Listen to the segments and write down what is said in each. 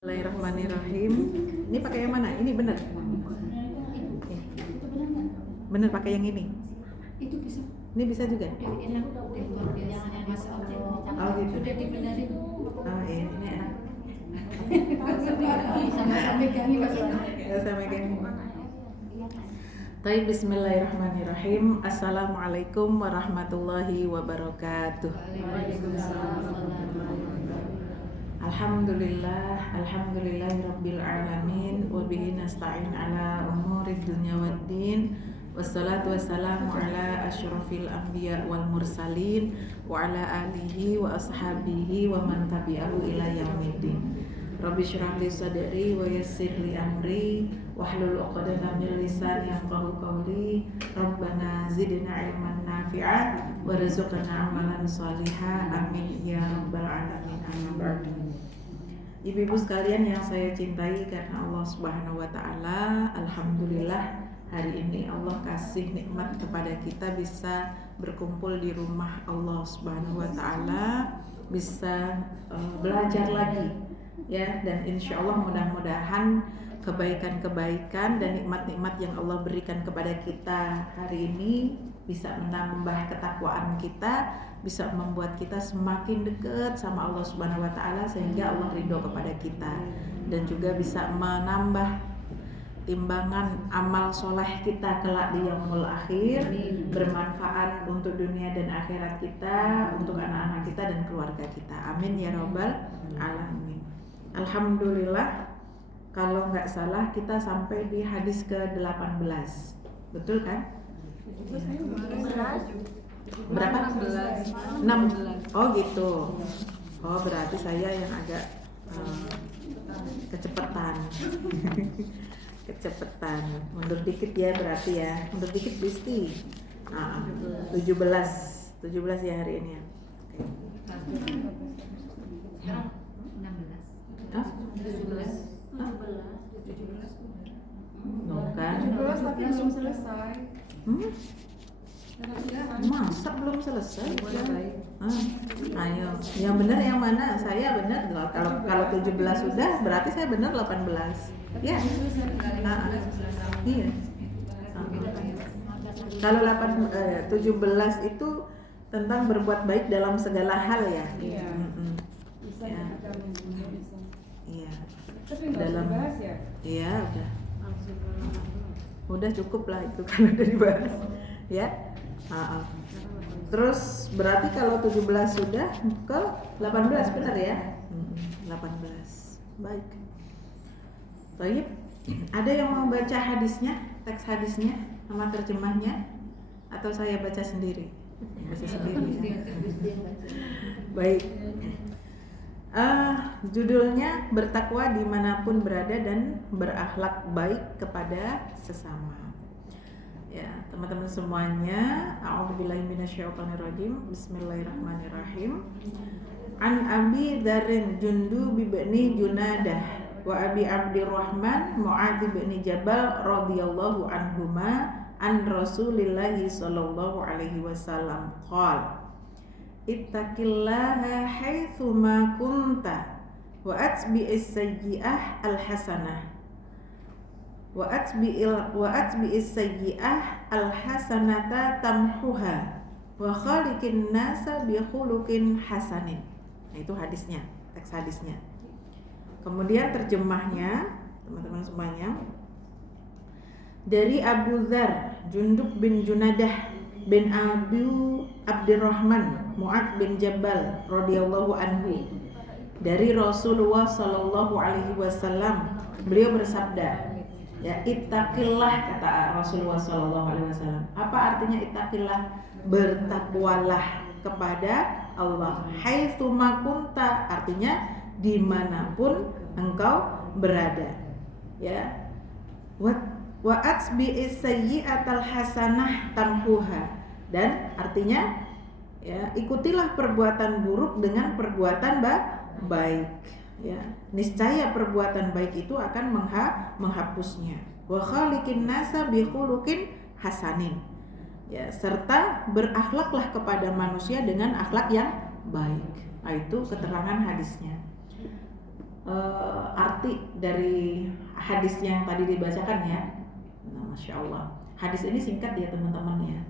Bismillahirrahmanirrahim. Ini pakai yang mana? Ini benar? Benar pakai yang ini? Itu bisa. Ini bisa juga? Enak deh luar biasa. Oh gitu. Sudah dibenerin. Oh iya, ini enak. Sama pegangi maksudnya. Ya, saya megang. Baik, bismillahirrahmanirrahim. Assalamualaikum warahmatullahi wabarakatuh. Alhamdulillahirabbil alamin wa bihi nasta'in ala umurid dunya waddin. Wassalatu wassalamu ala asyrafil anbiya wal mursalin wa ala alihi wa ashabihi wa man tabi'ahu ila yaumiddin. Rabbi shrah li sadri wa yassir li amri wahlul 'uqdatam min lisani yafqahu qawli. Rabbana zidna ilman nafi'a warzuqna amalan shalihan. Amin ya rabbal alamin. Amma ba'du. Ibu-ibu sekalian yang saya cintai karena Allah Subhanahu wa taala, alhamdulillah hari ini Allah kasih nikmat kepada kita bisa berkumpul di rumah Allah Subhanahu wa taala, bisa belajar lagi ya, dan insya Allah mudah-mudahan kebaikan-kebaikan dan nikmat-nikmat yang Allah berikan kepada kita hari ini bisa menambah ketakwaan kita, bisa membuat kita semakin dekat sama Allah Subhanahu wa taala sehingga Allah ridho kepada kita, dan juga bisa menambah timbangan amal soleh kita kelak di yaumul akhir, bermanfaat untuk dunia dan akhirat kita, untuk anak-anak kita dan keluarga kita. Amin ya rabbal alamin. Alhamdulillah, kalau nggak salah kita sampai di hadis ke-18. Betul kan? Berapa? 6. Oh gitu. Oh berarti saya yang agak kecepatan. Kecepatan. Mundur dikit ya berarti ya. Mundur dikit Bisti. 17 ya hari ini ya. Hah? 17 tapi belum selesai. Masa belum selesai? Ayo, yang benar yang mana? Saya benar. Kalau 17 sudah, berarti saya benar 18. Ya. Iya. Kalau 17 itu tentang berbuat baik dalam segala hal ya. Iya. Bisa Ya. kita membunuh bisa. Iya. Tapi nggak usah dibahas ya? Iya, udah cukup lah itu kalau udah dibahas ya. Terus berarti kalau 17 sudah ke 18 benar ya? 18. Baik. Baik. Ada yang mau baca hadisnya, teks hadisnya sama terjemahnya, atau saya baca sendiri? Baca sendiri. Ya? Baik. Judulnya bertakwa dimanapun berada dan berakhlak baik kepada sesama. Ya, teman-teman semuanya, a'udzubillahi minasyaitonirrajim. Bismillahirrahmanirrahim. An Abi Dzarrin Jundub bin Junadah wa Abi Abdurrahman Mu'adz bin Jabal radhiyallahu anhuma an Rasulillah sallallahu alaihi wasallam qala ittaqillaha haitsu ma kunta wa atbi'is sayyi'ah alhasanah wa atbi'is sayyi'ah alhasanata tamhuha wa khaliqin nasa bi khuluqin hasanin. Nah, itu hadisnya, teks hadisnya. Kemudian terjemahnya, teman-teman semuanya, dari Abu Dzar Jundub bin Junadah bin Abu Abdurrahman Mu'adz bin Jabal radhiyallahu anhu, dari Rasulullah sallallahu alaihi wasallam, beliau bersabda, ya, ittaqillah, kata Rasulullah sallallahu alaihi wasallam. Apa artinya ittaqillah? Bertakwalah kepada Allah. Haitsu ma kunta, artinya dimanapun engkau berada. Ya. Wa atbi'is sayyi'atal hasanah tamhuha, dan artinya ya, ikutilah perbuatan buruk dengan perbuatan baik, ya, niscaya perbuatan baik itu akan menghapusnya. Wa khaliqin nasa bi khuluqin hasanin, ya, serta berakhlaklah kepada manusia dengan akhlak yang baik. Nah, itu keterangan hadisnya. arti dari hadis yang tadi dibacakan ya. Nah, Masya Allah, hadis ini singkat ya teman-teman ya,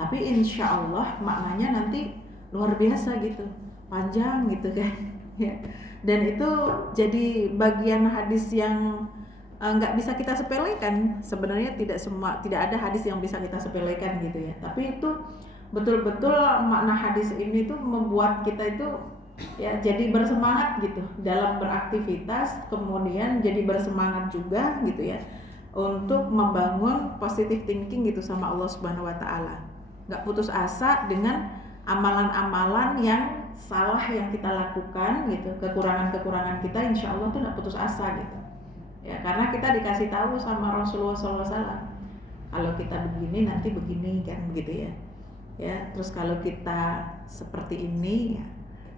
tapi insya Allah maknanya nanti luar biasa gitu, panjang gitu kan ya. Dan itu jadi bagian hadis yang nggak bisa kita sepelekan. Sebenarnya tidak ada hadis yang bisa kita sepelekan gitu ya, tapi itu betul-betul makna hadis ini tuh membuat kita itu ya jadi bersemangat gitu dalam beraktivitas, kemudian jadi bersemangat juga gitu ya untuk membangun positive thinking gitu sama Allah Subhanahu wa taala. Nggak putus asa dengan amalan-amalan yang salah yang kita lakukan gitu, kekurangan-kekurangan kita, insya Allah tuh nggak putus asa gitu ya, karena kita dikasih tahu sama Rasulullah SAW kalau kita begini nanti begini kan begitu ya. Terus kalau kita seperti ini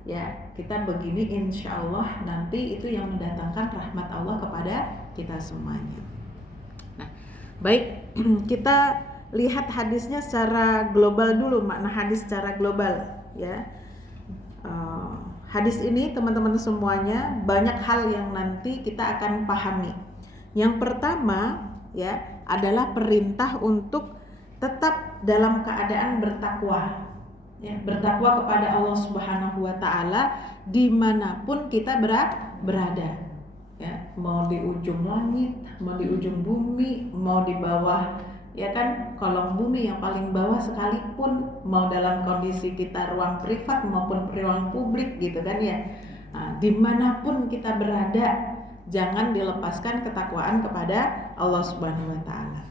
ya kita begini, insya Allah nanti itu yang mendatangkan rahmat Allah kepada kita semuanya. Nah, baik, kita lihat hadisnya secara global dulu, makna hadis secara global ya. Hadis ini teman-teman semuanya banyak hal yang nanti kita akan pahami. Yang pertama ya adalah perintah untuk tetap dalam keadaan bertakwa ya, bertakwa kepada Allah Subhanahu wa taala dimanapun kita berada ya, mau di ujung langit, mau di ujung bumi, mau di bawah ya kan kolong bumi yang paling bawah sekalipun, mau dalam kondisi kita ruang privat maupun ruang publik gitu kan ya. Nah, dimanapun kita berada jangan dilepaskan ketakwaan kepada Allah Subhanahu wa taala.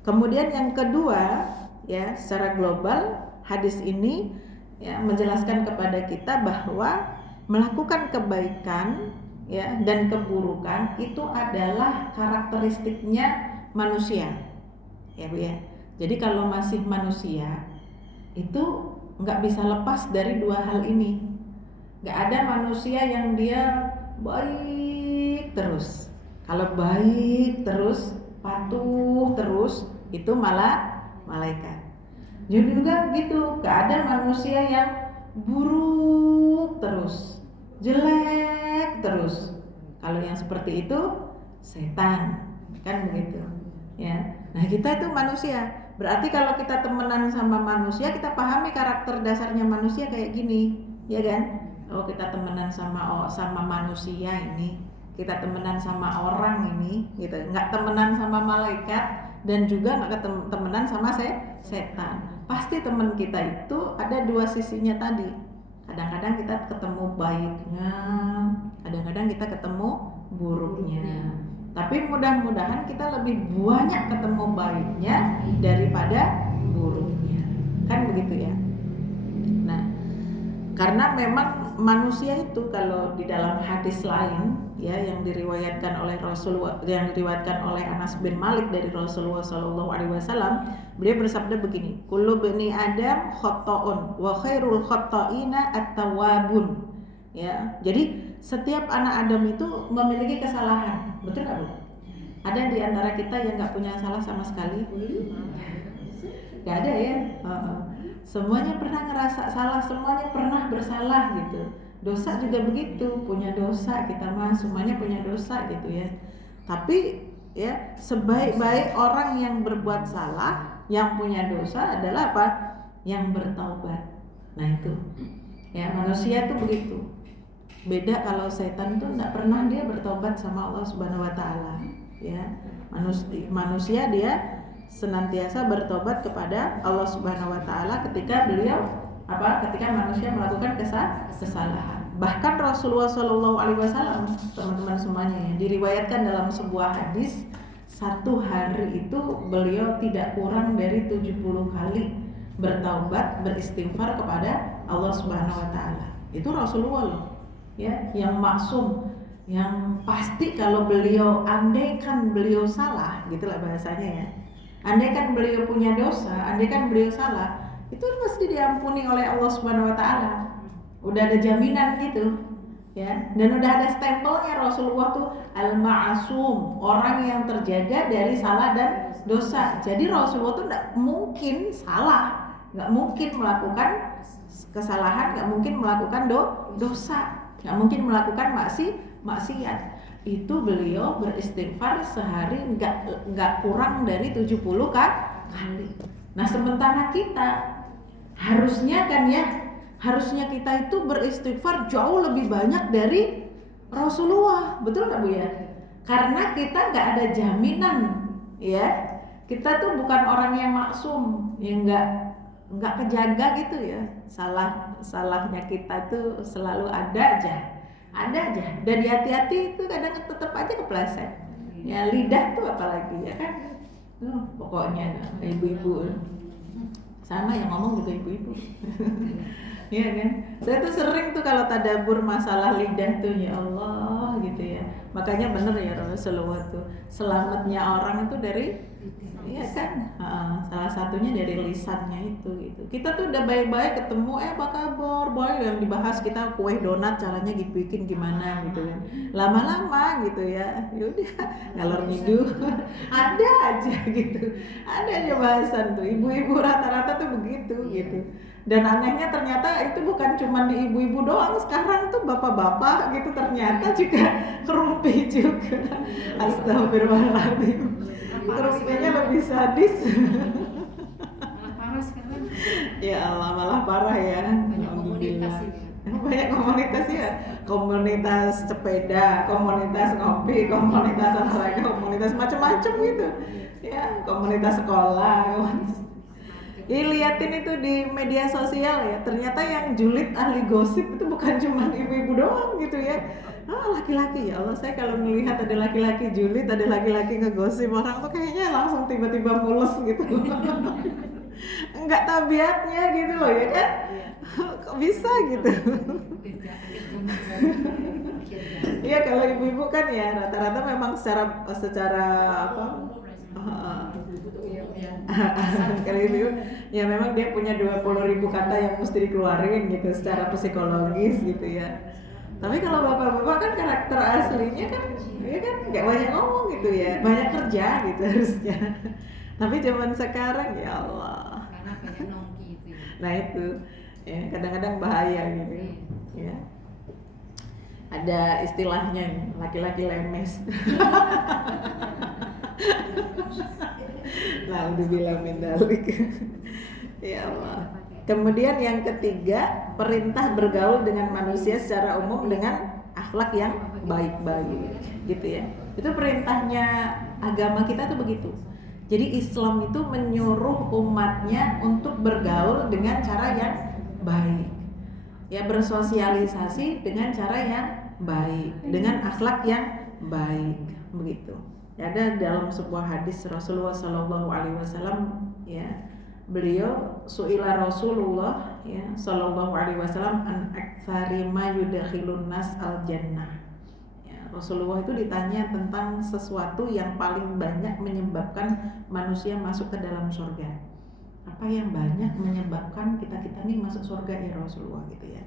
Kemudian yang kedua ya, secara global hadis ini ya menjelaskan kepada kita bahwa melakukan kebaikan ya dan keburukan itu adalah karakteristiknya manusia. Ya Bu ya. Jadi kalau masih manusia itu nggak bisa lepas dari dua hal ini. Nggak ada manusia yang dia baik terus. Kalau baik terus, patuh terus, itu malah malaikat. Jadi juga gitu, nggak ada manusia yang buruk terus, jelek terus. Kalau yang seperti itu setan, kan begitu ya. Nah kita itu manusia, berarti kalau kita temenan sama manusia, kita pahami karakter dasarnya manusia kayak gini, ya kan? Oh kita temenan sama manusia ini, kita temenan sama orang ini, gitu. Nggak temenan sama malaikat dan juga nggak temenan sama setan. Pasti teman kita itu ada dua sisinya tadi. Kadang-kadang kita ketemu baiknya, kadang-kadang kita ketemu buruknya. Tapi mudah-mudahan kita lebih banyak ketemu baiknya daripada buruknya. Kan begitu ya. Nah, karena memang manusia itu kalau di dalam hadis lain ya yang diriwayatkan oleh Rasulullah, yang diriwayatkan oleh Anas bin Malik dari Rasulullah SAW, beliau bersabda begini, kullu bani Adam khata'un wa khairul khata'ina at-tawwabun. Ya, jadi setiap anak Adam itu memiliki kesalahan, betul nggak Bu? Ada di antara kita yang nggak punya salah sama sekali? Nggak ada ya. Semuanya pernah ngerasa salah, semuanya pernah bersalah gitu. Dosa juga begitu, punya dosa kita mah semuanya punya dosa gitu ya. Tapi ya sebaik-baik orang yang berbuat salah, yang punya dosa adalah apa? Yang bertaubat. Nah itu ya manusia tuh begitu. Beda kalau setan tuh nggak pernah dia bertobat sama Allah Subhanahu Wa Taala. Ya manusia dia senantiasa bertobat kepada Allah Subhanahu Wa Taala ketika ketika manusia melakukan kesalahan. Bahkan Rasulullah SAW, teman-teman semuanya ya, diriwayatkan dalam sebuah hadis, satu hari itu beliau tidak kurang dari 70 kali bertaubat, beristighfar kepada Allah Subhanahu Wa Taala. Itu Rasulullah loh, ya, yang maksum, yang pasti kalau beliau andaikan beliau salah, gitulah bahasanya ya. Andaikan beliau punya dosa, andaikan beliau salah, itu pasti diampuni oleh Allah Subhanahu Wa Taala. Udah ada jaminan gitu, ya. Dan udah ada stempelnya Rasulullah tuh al-ma'asum, orang yang terjaga dari salah dan dosa. Jadi Rasulullah tuh nggak mungkin salah, nggak mungkin melakukan kesalahan, nggak mungkin melakukan dosa, nggak mungkin melakukan maksiat. itu beliau beristighfar sehari nggak kurang dari 70 kali. Nah sementara kita harusnya kita itu beristighfar jauh lebih banyak dari Rasulullah, betul nggak Bu ya? Karena kita nggak ada jaminan, ya. Kita tuh bukan orang yang maksum, yang nggak kejaga gitu ya. Salahnya kita tuh selalu ada aja. Dan hati-hati itu kadang tetap aja kepleset. Ya lidah tuh apalagi ya kan. Pokoknya ibu-ibu sama yang ngomong juga ibu-ibu. Iya kan? Saya tuh sering tuh kalau tadabbur masalah lidah tuh ya Allah gitu ya. Makanya bener ya Rasulullah tuh selamatnya orang itu dari iya kan? Salah satunya dari lisannya itu gitu. Kita tuh udah baik-baik ketemu apa kabar? Boy yang dibahas kita kue donat caranya dibikin gimana gitu kan. Lama-lama gitu ya. Yaudah ngalor ngidul ada aja gitu. Ada aja bahasan tuh. Ibu-ibu rata-rata tuh begitu gitu. Dan anehnya ternyata itu bukan cuma di ibu-ibu doang, sekarang tuh bapak-bapak gitu ternyata juga kerumpi juga. Astagfirullahaladzim. Kerumpinya lebih sadis. Malah parah sekarang. Ya Allah malah parah ya. Banyak komunitas ini. Banyak komunitas ya. Komunitas sepeda, komunitas ngopi, komunitas olahraga, komunitas macam-macam gitu. Ya, komunitas sekolah. Liatin itu di media sosial ya, ternyata yang julid ahli gosip itu bukan cuma ibu-ibu doang gitu ya. Laki-laki ya Allah, saya kalau melihat ada laki-laki julid, ada laki-laki ngegosip orang tuh kayaknya langsung tiba-tiba mules gitu. Enggak tabiatnya gitu loh ya kan. Kok bisa gitu. Iya kalau ibu-ibu kan ya rata-rata memang secara apa kalau ibu ya memang dia punya 20.000 kata yang mesti dikeluarin gitu secara psikologis gitu ya. Tapi kalau bapak-bapak kan karakter aslinya kan ya kan nggak banyak ngomong gitu ya, banyak kerja gitu harusnya. Tapi zaman sekarang ya Allah. Karena banyak nongki itu. Nah itu ya kadang-kadang bahaya gitu ya. Ada istilahnya laki-laki lemes. Alhamdulillah min dzalik. Ya Allah. Kemudian yang ketiga, perintah bergaul dengan manusia secara umum dengan akhlak yang baik-baik, gitu ya. Itu perintahnya agama kita tuh begitu. Jadi Islam itu menyuruh umatnya untuk bergaul dengan cara yang baik. Ya bersosialisasi dengan cara yang baik, dengan akhlak yang baik, begitu. Ada dalam sebuah hadis Rasulullah Shallallahu Alaihi Wasallam ya beliau suila Rasulullah ya Shallallahu Alaihi Wasallam an aktsari ma yudkhilun nas al jannah ya, Rasulullah itu ditanya tentang sesuatu yang paling banyak menyebabkan manusia masuk ke dalam surga. Apa yang banyak menyebabkan kita nih masuk surga ya Rasulullah gitu ya.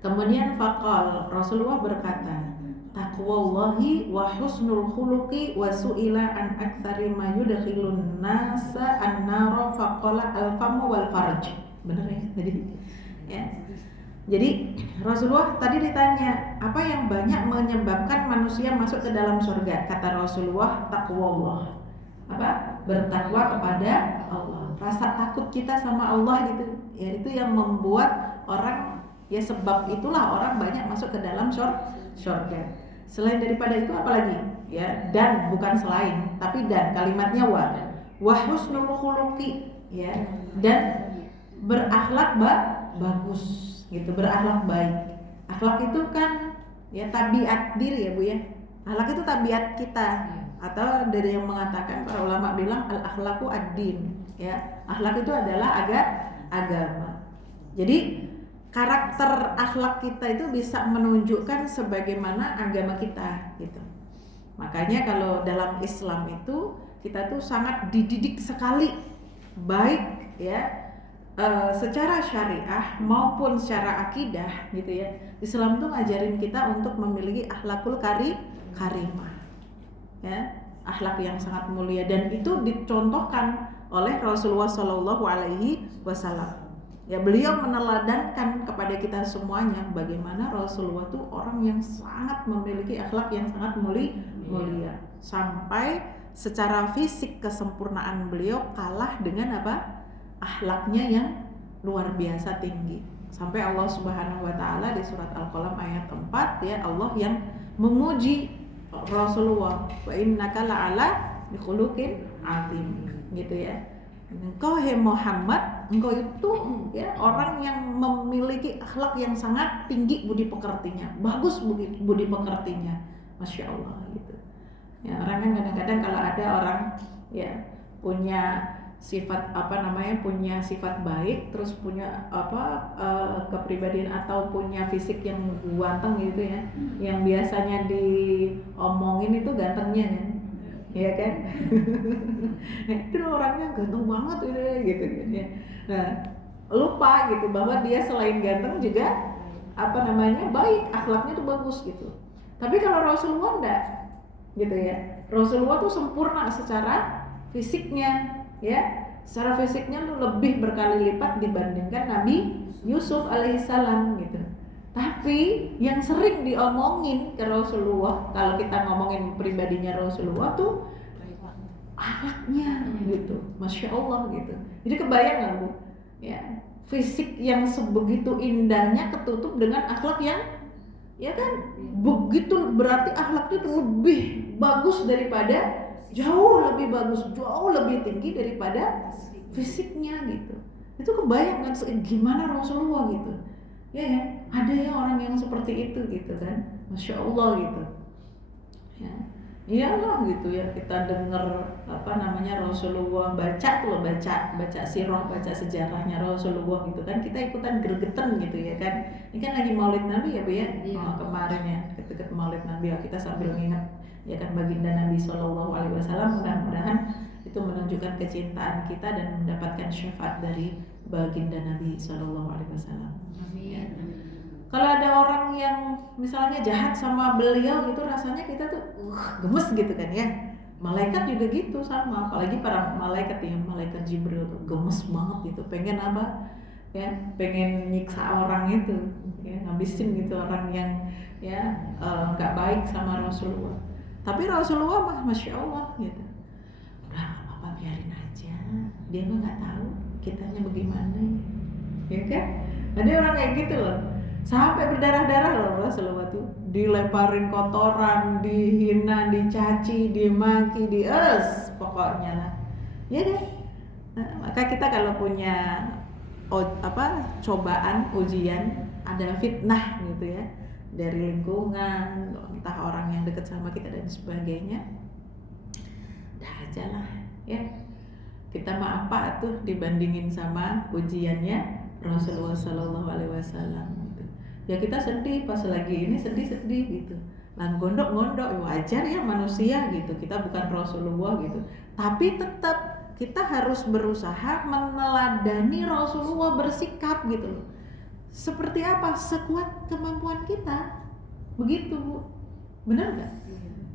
Kemudian faqal Rasulullah berkata taqwallahi wa husnul khuluqi wa su'ila an aktsari ma yudkhilun nasa an-nara faqala al-famu wal farj. Benar ya tadi? Ya. Jadi Rasulullah tadi ditanya, apa yang banyak menyebabkan manusia masuk ke dalam surga? Kata Rasulullah, taqwallah. Apa? Bertakwa kepada Allah. Rasa takut kita sama Allah gitu. Ya itu yang membuat orang ya sebab itulah orang banyak masuk ke dalam surga. Selain daripada itu apalagi? Ya, dan bukan selain, tapi dan kalimatnya wa husnul khuluqi ya. Dan berakhlak bagus gitu, berakhlak baik. Akhlak itu kan ya tabiat diri ya Bu ya. Akhlak itu tabiat kita atau dari yang mengatakan para ulama bilang al akhlaku ad-din ya. Akhlak itu adalah agama. Jadi karakter akhlak kita itu bisa menunjukkan sebagaimana agama kita gitu. Makanya kalau dalam Islam itu kita tuh sangat dididik sekali baik ya secara syariah maupun secara akidah gitu ya. Islam tuh ngajarin kita untuk memiliki akhlakul karimah ya, akhlak yang sangat mulia dan itu dicontohkan oleh Rasulullah Shallallahu Alaihi Wasallam. Ya, beliau meneladankan kepada kita semuanya bagaimana Rasulullah tuh orang yang sangat memiliki akhlak yang sangat mulia. Sampai secara fisik kesempurnaan beliau kalah dengan apa? Akhlaknya yang luar biasa tinggi. Sampai Allah Subhanahu wa taala di surat Al-Qalam ayat 4 ya, Allah yang memuji Rasulullah, wa innaka la'ala bikhuluqin azim, gitu ya. Engkau hai Muhammad, engkau itu ya orang yang memiliki akhlak yang sangat tinggi budi pekertinya, bagus budi pekertinya, masya Allah gitu. Ya, orang kan kadang-kadang kalau ada orang ya punya sifat punya sifat baik, terus punya kepribadian atau punya fisik yang ganteng gitu ya, yang biasanya diomongin itu gantengnya kan, ya kan? Itu orangnya ganteng banget gitu kan ya. Nah, lupa gitu bahwa dia selain ganteng juga baik, akhlaknya tuh bagus gitu. Tapi kalau Rasulullah enggak gitu ya. Rasulullah tuh sempurna secara fisiknya ya. Secara fisiknya lebih berkali lipat dibandingkan Nabi Yusuf alaihissalam gitu. Tapi yang sering diomongin ke Rasulullah, kalau kita ngomongin pribadinya Rasulullah tuh akhlaknya gitu, masya Allah gitu. Jadi kebayang lah Bu, ya fisik yang sebegitu indahnya ketutup dengan akhlak yang ya kan begitu, berarti akhlaknya itu lebih bagus daripada, jauh lebih bagus, jauh lebih tinggi daripada fisiknya gitu. Itu kebayang kan gimana Rasulullah gitu. Ya kan, ada ya orang yang seperti itu gitu kan, masya Allah gitu. Ya, iyalah gitu ya, kita dengar Rasulullah, baca sirah, baca sejarahnya Rasulullah gitu kan, kita ikutan gregetan gitu ya kan. Ini kan lagi Maulid Nabi ya Bu ya, kemarin ya ketika Maulid Nabi ya, kita sambil nginget ya kan baginda Nabi SAW. Mudah-mudahan itu menunjukkan kecintaan kita dan mendapatkan syafaat dari baginda Nabi SAW. Ya. Kalau ada orang yang misalnya jahat sama beliau gitu, rasanya kita tuh gemes gitu kan ya. Malaikat juga gitu sama, apalagi para malaikat ya, malaikat Jibril tuh gemes banget gitu, pengen apa? Ya, pengen nyiksa orang itu, ya, ngabisin gitu orang yang ya nggak baik sama Rasulullah. Tapi Rasulullah mah masya Allah gitu. Udah nggak apa-apa, biarin aja. Dia mah nggak tahu kitanya bagaimana, ya kan? Ada orang kayak gitu loh. Sampai berdarah-darah loh Rasulullah tuh, dilemparin kotoran, dihina, dicaci, dimaki, pokoknya lah, ya kan? Nah, maka kita kalau punya cobaan, ujian, ada fitnah gitu ya dari lingkungan, entah orang yang dekat sama kita dan sebagainya, dah aja lah ya. Kita mah apa tuh dibandingin sama ujiannya Rasulullah Sallallahu Alaihi Wasallam. Ya kita sedih pas lagi ini, sedih gitu, gondok-gondok, wajar ya manusia gitu, kita bukan Rasulullah gitu. Tapi tetap kita harus berusaha meneladani Rasulullah bersikap gitu loh. Seperti apa? Sekuat kemampuan kita, begitu Bu, benar gak?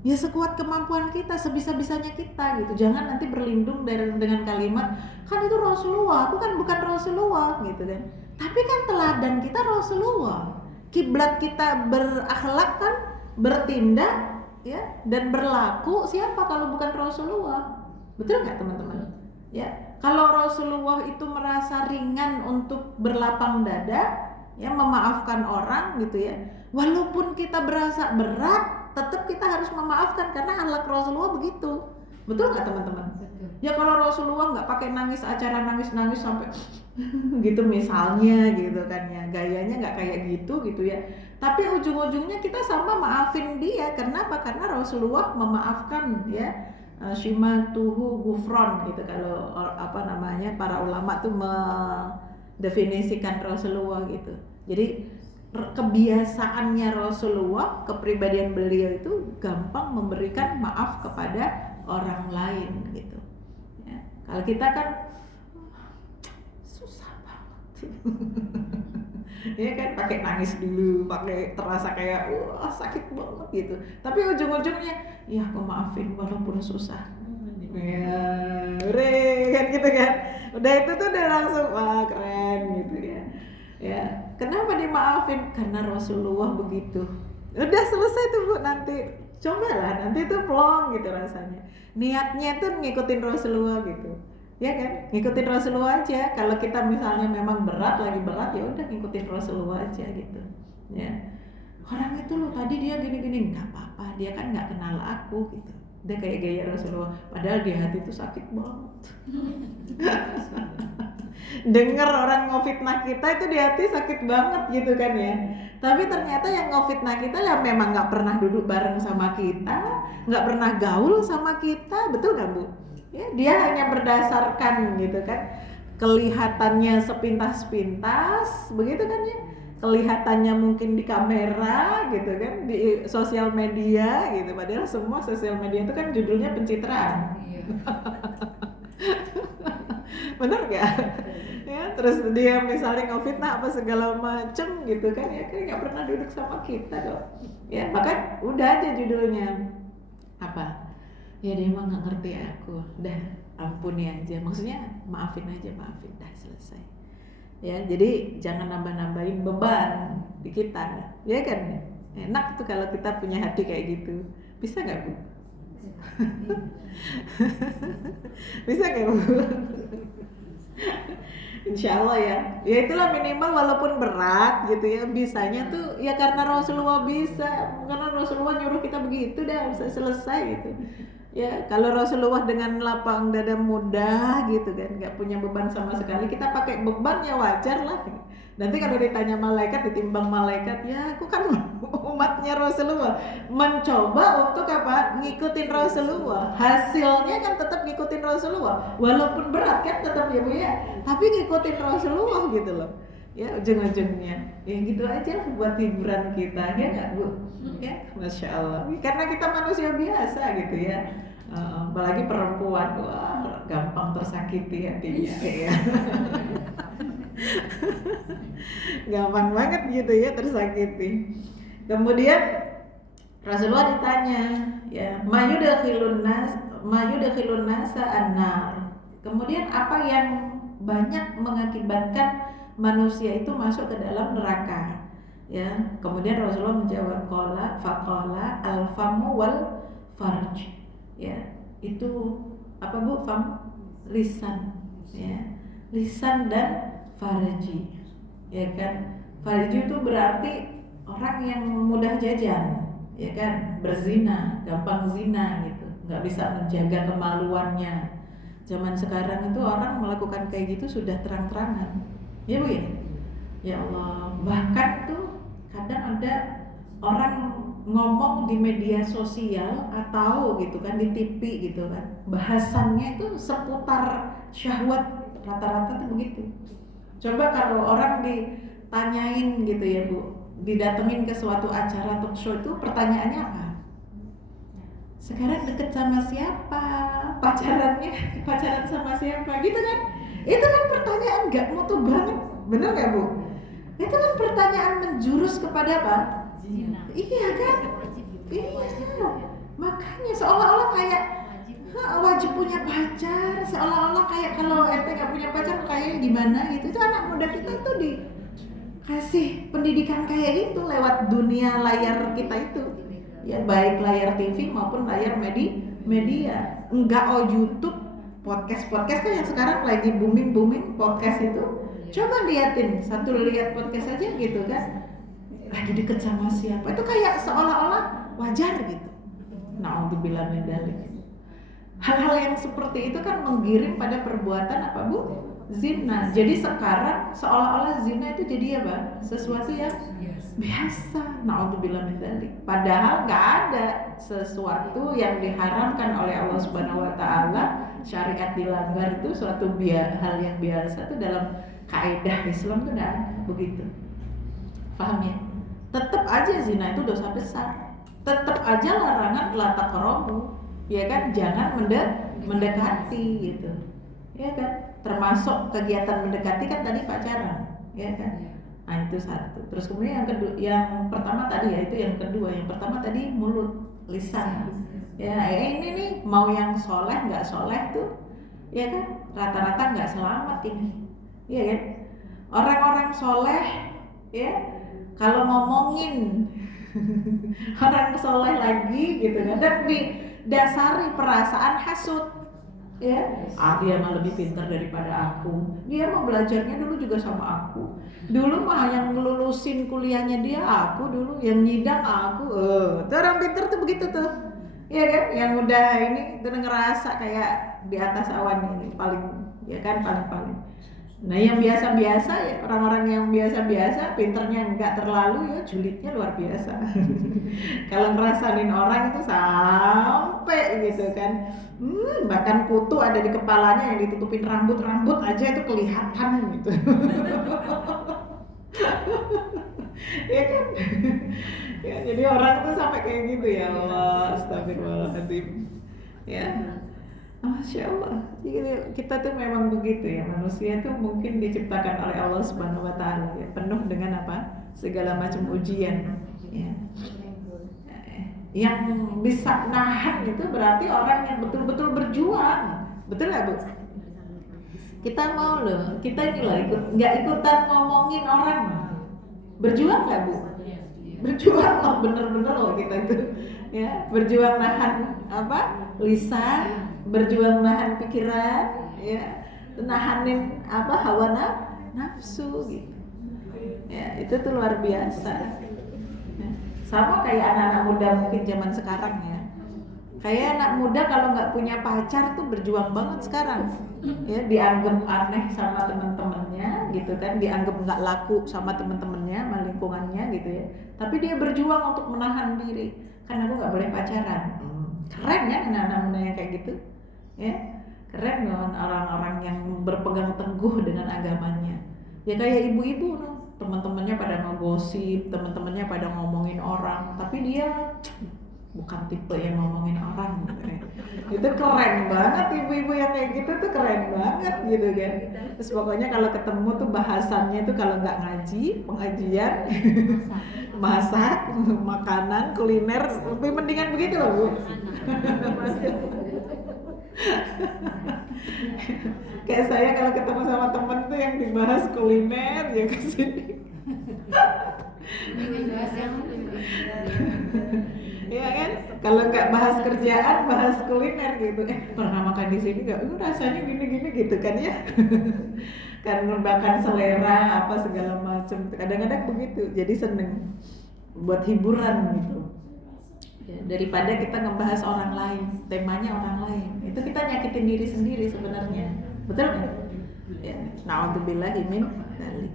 Ya sekuat kemampuan kita, sebisa-bisanya kita gitu. Jangan nanti berlindung dengan kalimat, kan itu Rasulullah, aku kan bukan Rasulullah gitu kan. Tapi kan teladan kita Rasulullah. Kiblat kita berakhlak kan, bertindak ya dan berlaku siapa kalau bukan Rasulullah? Betul nggak teman-teman? Ya, kalau Rasulullah itu merasa ringan untuk berlapang dada, ya memaafkan orang gitu ya. Walaupun kita berasa berat, tetap kita harus memaafkan karena akhlak Rasulullah begitu. Betul nggak teman-teman? Ya kalau Rasulullah nggak pakai nangis, acara nangis sampai gitu misalnya gitu kan ya, gayanya nggak kayak gitu ya. Tapi ujung-ujungnya kita sama maafin dia. Kenapa? Karena Rasulullah memaafkan ya, shimatuhu gufron gitu. Kalau para ulama tuh mendefinisikan Rasulullah gitu. Jadi kebiasaannya Rasulullah, kepribadian beliau itu gampang memberikan maaf kepada orang lain gitu ya. Kalau kita kan susah banget ya kan, pakai nangis dulu, pakai terasa kayak wah sakit banget gitu, tapi ujung-ujungnya ya aku maafin walaupun susah ya, kan gitu kan. Udah itu tuh udah langsung wah keren gitu Ya, kenapa dimaafin? Karena Rasulullah begitu. Udah selesai tuh Bu, nanti cobalah, nanti tuh plong gitu rasanya. Niatnya tuh ngikutin Rasulullah gitu. Ya kan? Ngikutin Rasulullah aja. Kalau kita misalnya memang berat, lagi berat, ya udah ngikutin Rasulullah aja gitu. Ya. Orang itu loh tadi dia gini-gini, nggak apa-apa, dia kan nggak kenal aku gitu. Dia kayak gaya Rasulullah, padahal di hati itu sakit banget. Dengar orang ngefitnah kita itu di hati sakit banget gitu kan ya. Tapi ternyata yang ngefitnah kita ya memang nggak pernah duduk bareng sama kita, nggak pernah gaul sama kita, betul nggak Bu? Ya, dia hanya berdasarkan gitu kan, kelihatannya sepintas-pintas, begitu kan ya. Kelihatannya mungkin di kamera gitu kan, di sosial media gitu, padahal semua sosial media itu kan judulnya pencitraan. Iya. Bener gak? Ya, terus dia misalnya ngefitnah apa segala macem gitu kan ya, kan nggak pernah duduk sama kita dong. Ya, bahkan udah aja judulnya apa? Ya dia emang nggak ngerti aku, udah ampuni aja, maksudnya maafin aja, maafin, dah selesai. Ya, jadi jangan nambah-nambahin beban di kita, ya kan? Enak tuh kalau kita punya hati kayak gitu. Bisa nggak Bu? Bisa nggak Bu? Insya Allah ya. Ya itulah minimal walaupun berat gitu ya, bisanya tuh ya karena Rasulullah bisa, karena Rasulullah nyuruh kita begitu dah, bisa selesai gitu. Ya kalau Rasulullah dengan lapang dada mudah gitu kan, nggak punya beban sama sekali, kita pakai beban ya wajar lah. Nanti kalau ditanya malaikat, ditimbang malaikat, ya aku kan umatnya Rasulullah, mencoba untuk apa? Ngikutin Rasulullah. Hasilnya kan tetap ngikutin Rasulullah, walaupun berat kan tetap ya Bu ya, tapi ngikutin Rasulullah gitu loh. Ya ujung-ujungnya, ya gitu aja lah buat hiburan kita, ya nggak Bu? Ya, Masya Allah. Karena kita manusia biasa gitu ya. Apalagi perempuan, wah gampang tersakiti hatinya. Ya. Gampang banget gitu ya tersakiti. Kemudian Rasulullah ditanya, ya, mayudakhilun nasa annar. Kemudian apa yang banyak mengakibatkan manusia itu masuk ke dalam neraka? Ya, kemudian Rasulullah menjawab faqala al-famu wal farj. Ya, itu apa Bu? Lisan, ya. Lisan dan farji. Ya kan? Farji itu berarti orang yang mudah jajan, ya kan, berzina, gampang zina gitu, nggak bisa menjaga kemaluannya. Zaman sekarang itu orang melakukan kayak gitu sudah terang-terangan, ya Bu ya. Ya Allah, bahkan tuh kadang ada orang ngomong di media sosial atau gitu kan di TV gitu kan, bahasannya itu seputar syahwat, rata-rata tuh begitu. Coba kalau orang ditanyain gitu ya Bu, didatengin ke suatu acara talk show, itu pertanyaannya apa? Sekarang deket sama siapa? Pacaran sama siapa? Gitu kan? Itu kan pertanyaan gak mutu banget, bener gak Bu? Itu kan pertanyaan menjurus kepada apa? Zina. Iya kan? Iya. Makanya seolah-olah kayak wajib punya pacar, seolah-olah kayak kalau ente nggak punya pacar kayaknya gimana gitu. Itu anak muda kita itu dikasih pendidikan kayak gitu lewat dunia layar kita itu, ya baik layar TV maupun layar media. Enggak YouTube, podcast kan yang sekarang lagi booming podcast itu. Coba liatin, lihat podcast aja gitu kan, lagi deket sama siapa, itu kayak seolah-olah wajar gitu. Na'udzubillah min dzalik. Hal-hal yang seperti itu kan menggiring pada perbuatan apa Bu? Zina. Jadi sekarang seolah-olah zina itu jadi apa? Sesuatu yang biasa. Na'udzubillah min dzalik. Padahal nggak ada sesuatu yang diharamkan oleh Allah Subhanahu Wa Taala, syariat dilanggar itu suatu hal yang biasa tuh dalam kaidah Islam tuh nggak ada begitu. Paham ya? Tetap aja zina itu dosa besar. Tetap aja larangan la taqrabu. Ya kan, jangan mendekati gitu, ya kan, termasuk kegiatan mendekati kan tadi pacaran, ya kan. Nah itu satu. Terus kemudian yang kedua, yang pertama tadi ya itu yang kedua, yang pertama tadi mulut, lisan. Ya ini nih mau yang soleh nggak soleh tuh, ya kan, rata-rata nggak selamat ini, ya kan. Orang-orang soleh ya, kalau ngomongin orang soleh lagi gitu kan, dan didasari perasaan hasud ya, dia mah lebih pintar daripada aku, dia mah belajarnya dulu juga sama aku, dulu mah yang ngelulusin kuliahnya dia aku, dulu yang nyidang aku. Tuh orang pintar tuh begitu tuh ya kan, yang udah ini tuh ngerasa kayak di atas awan ini paling, ya kan, paling. Nah yang biasa-biasa ya, orang-orang yang biasa-biasa pinternya nggak terlalu ya, julidnya luar biasa. Kalau ngerasain orang itu sampai gitu kan, bahkan kutu ada di kepalanya yang ditutupin rambut aja itu kelihatan gitu. Ya kan. Ya, jadi orang tuh sampai kayak gitu ya Allah, astagfirullahaladzim ya. Masya Allah, jadi kita tuh memang begitu ya, manusia tuh mungkin diciptakan oleh Allah Subhanahu Wa Taala ya, penuh dengan apa, segala macam ujian ya. Yang bisa nahan itu berarti orang yang betul-betul berjuang, betul nggak Bu? Kita mau loh, kita ini loh nggak ikutan ngomongin orang, berjuang nggak Bu? Berjuang loh, bener-bener loh kita itu ya, berjuang nahan apa, lisan, berjuang nahan pikiran ya, nahanin apa, hawa nafsu gitu ya, itu tuh luar biasa ya. Sama kayak anak-anak muda mungkin zaman sekarang ya, kayak anak muda kalau nggak punya pacar tuh berjuang banget sekarang ya, dianggap aneh sama teman-temannya gitu kan, dianggap nggak laku sama teman-temannya, sama lingkungannya gitu ya, tapi dia berjuang untuk menahan diri, kan aku nggak boleh pacaran. Keren ya anak-anak muda yang kayak gitu ya, keren loh orang-orang yang berpegang teguh dengan agamanya ya. Kayak ibu-ibu loh, teman-temannya pada ngegosip, teman-temannya pada ngomongin orang, tapi dia bukan tipe yang ngomongin orang gitu ya. Itu keren banget, ibu-ibu yang kayak gitu tuh keren banget gitu kan. Terus pokoknya kalau ketemu tuh bahasannya tuh kalau nggak ngaji, pengajian, masak, makanan, kuliner, lebih mendingan begitu loh Bu. Kayak saya kalau ketemu sama temen tuh yang dibahas kuliner ya kesini. Iya kan, kalau nggak bahas kerjaan, bahas kuliner gitu. Pernah makan di sini nggak? Rasanya gini-gini gitu kan ya. Karena bahkan selera apa segala macam. Kadang-kadang begitu. Jadi seneng buat hiburan gitu. Ya, daripada kita ngebahas orang lain, temanya orang lain, itu kita nyakitin diri sendiri sebenarnya, betul nggak? Ya, na'udzubillahi min dzalik.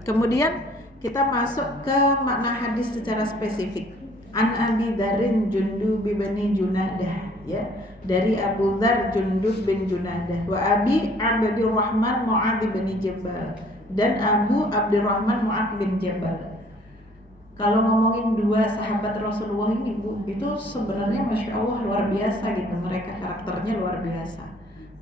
Kemudian kita masuk ke makna hadis secara spesifik. An Abi Dzarrin Jundub bin Junadah ya, dari Abu Dzar Jundub bin Junadah, wa Abi Abdurrahman Mu'adz bin Jabal, dan Abu Abdurrahman Mu'adz bin Jabal. Kalau ngomongin dua sahabat Rasulullah ini Bu, itu sebenarnya Masya Allah luar biasa gitu, mereka karakternya luar biasa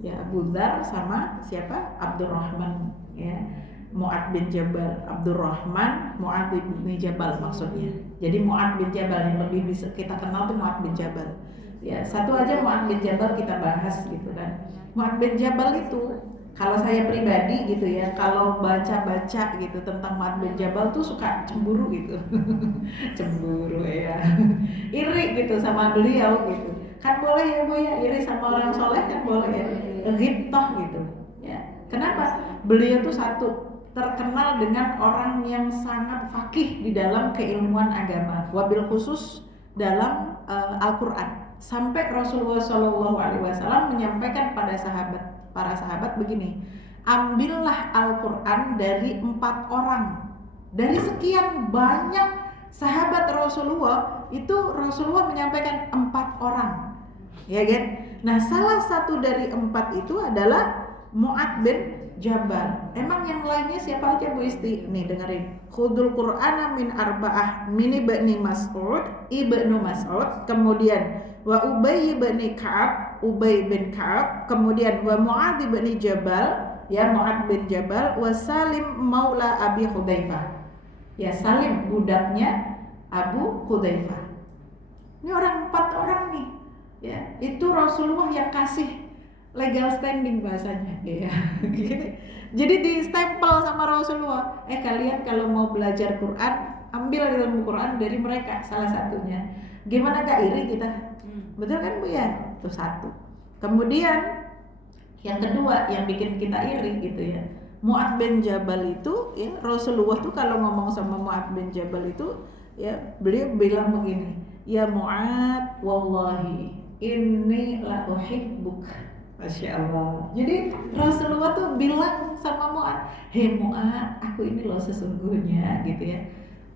ya. Abu Dzar sama siapa? Abdurrahman ya, Mu'adz bin Jabal. Abdurrahman Mu'adz bin Jabal maksudnya. Jadi Mu'adz bin Jabal yang lebih bisa kita kenal tuh Mu'adz bin Jabal ya. Satu aja Mu'adz bin Jabal kita bahas gitu kan. Mu'adz bin Jabal itu, kalau saya pribadi gitu ya, kalau baca-baca gitu tentang Mu'adz bin Jabal tuh suka cemburu gitu. Cemburu ya, iri gitu sama beliau gitu. Kan boleh ya Bu ya, iri sama orang soleh kan boleh ya, ghibtah gitu ya. Kenapa? Beliau tuh satu, terkenal dengan orang yang sangat fakih di dalam keilmuan agama, wabil khusus dalam Al-Quran. Sampai Rasulullah SAW menyampaikan pada para sahabat begini, ambillah Al-Quran dari 4 orang. Dari sekian banyak sahabat Rasulullah, itu Rasulullah menyampaikan 4 orang, ya kan? Nah salah satu dari 4 itu adalah Mu'adz bin Jabal. Emang yang lainnya siapa aja Bu Isti? Nih dengerin. Khudul Qur'ana min arba'ah min ibni Mas'ud, ibnu Mas'ud, kemudian wa Ubay bin Ka'ab, Ubay bin Ka'ab, kemudian wa Mu'adz bin Jabal, ya Mu'adz bin Jabal, wa Salim maula Abi Hudzaifah. Ya Salim budaknya Abu Hudzaifah. Ini orang 4 orang nih. Ya, itu Rasulullah yang kasih legal standing bahasanya, ya. Jadi di stempel sama Rasulullah. Kalian kalau mau belajar Quran, ambil ilmu Quran dari mereka, salah satunya. Gimana gak iri kita? Betul kan Bu ya? Itu satu. Kemudian yang kedua yang bikin kita iri gitu ya. Mu'adz bin Jabal itu ya, Rasulullah tuh kalau ngomong sama Mu'adz bin Jabal itu ya, beliau bilang begini, ya Mu'adz wallahi inni la uhibbuk. Masya Allah. Jadi Rasulullah tuh bilang sama Mu'adz, hei Mu'adz, aku ini loh sesungguhnya gitu ya,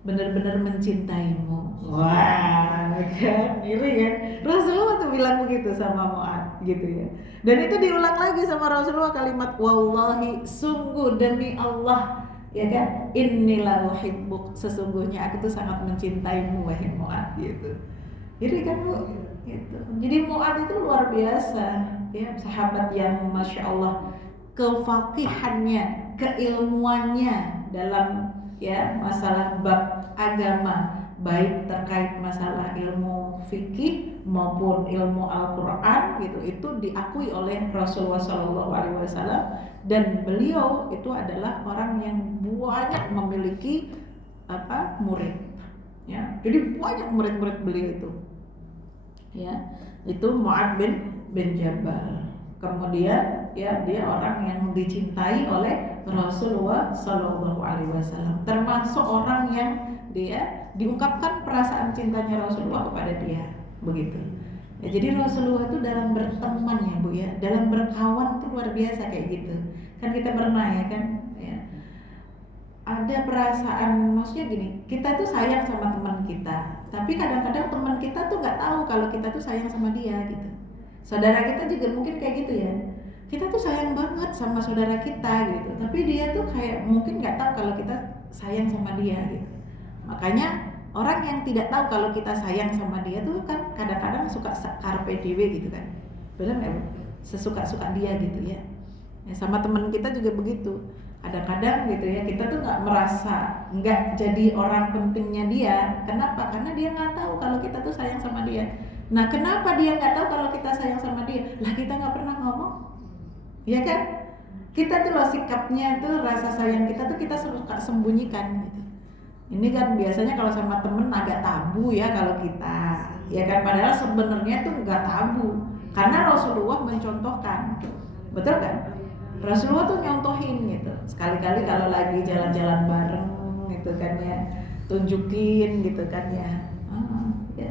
benar-benar mencintaimu. Wah, kan, iri kan? Rasulullah tuh bilang begitu sama Mu'adz gitu ya. Dan itu diulang lagi sama Rasulullah kalimat wallahi, sungguh demi Allah, ya kan? Innilah uhibbuk, sesungguhnya aku tuh sangat mencintaimu wahai Mu'adz gitu. Iri kan Bu? Gitu. Jadi Mu'adz itu luar biasa, ya, sahabat yang masya Allah kefaqihannya, keilmuannya dalam ya masalah bab agama, baik terkait masalah ilmu fikih maupun ilmu Al-Quran gitu, itu diakui oleh Rasulullah SAW, dan beliau itu adalah orang yang banyak memiliki murid ya, jadi banyak murid-murid beliau itu ya, itu Mu'adz bin Jabal. Kemudian ya dia orang yang dicintai oleh Rasulullah SAW, termasuk orang yang dia diungkapkan perasaan cintanya Rasulullah kepada dia begitu ya. Jadi Rasulullah itu dalam berteman ya Bu ya, dalam berkawan itu luar biasa kayak gitu kan. Kita pernah ya kan ya, ada perasaan, maksudnya gini, kita tuh sayang sama teman kita, tapi kadang-kadang teman kita tuh nggak tahu kalau kita tuh sayang sama dia gitu. Saudara kita juga mungkin kayak gitu ya, kita tuh sayang banget sama saudara kita gitu, tapi dia tuh kayak mungkin nggak tahu kalau kita sayang sama dia gitu. Makanya orang yang tidak tahu kalau kita sayang sama dia tuh kan kadang-kadang suka carpe diem gitu kan, benar nggak? Sesuka-suka dia gitu ya. Sama teman kita juga begitu. Kadang-kadang gitu ya, kita tuh nggak merasa, nggak jadi orang pentingnya dia. Kenapa? Karena dia nggak tahu kalau kita tuh sayang sama dia. Nah, kenapa dia nggak tahu kalau kita sayang sama dia? Lah, kita nggak pernah ngomong, ya kan? Kita tuh loh sikapnya tuh, rasa sayang kita tuh kita suka sembunyikan gitu. Ini kan biasanya kalau sama temen agak tabu ya kalau kita, ya kan? Padahal sebenarnya tuh nggak tabu, karena Rasulullah mencontohkan, betul kan? Rasulullah tuh nyontohin gitu. Sekali-kali kalau lagi jalan-jalan bareng gitu kan ya, tunjukin gitu kan ya. Ya.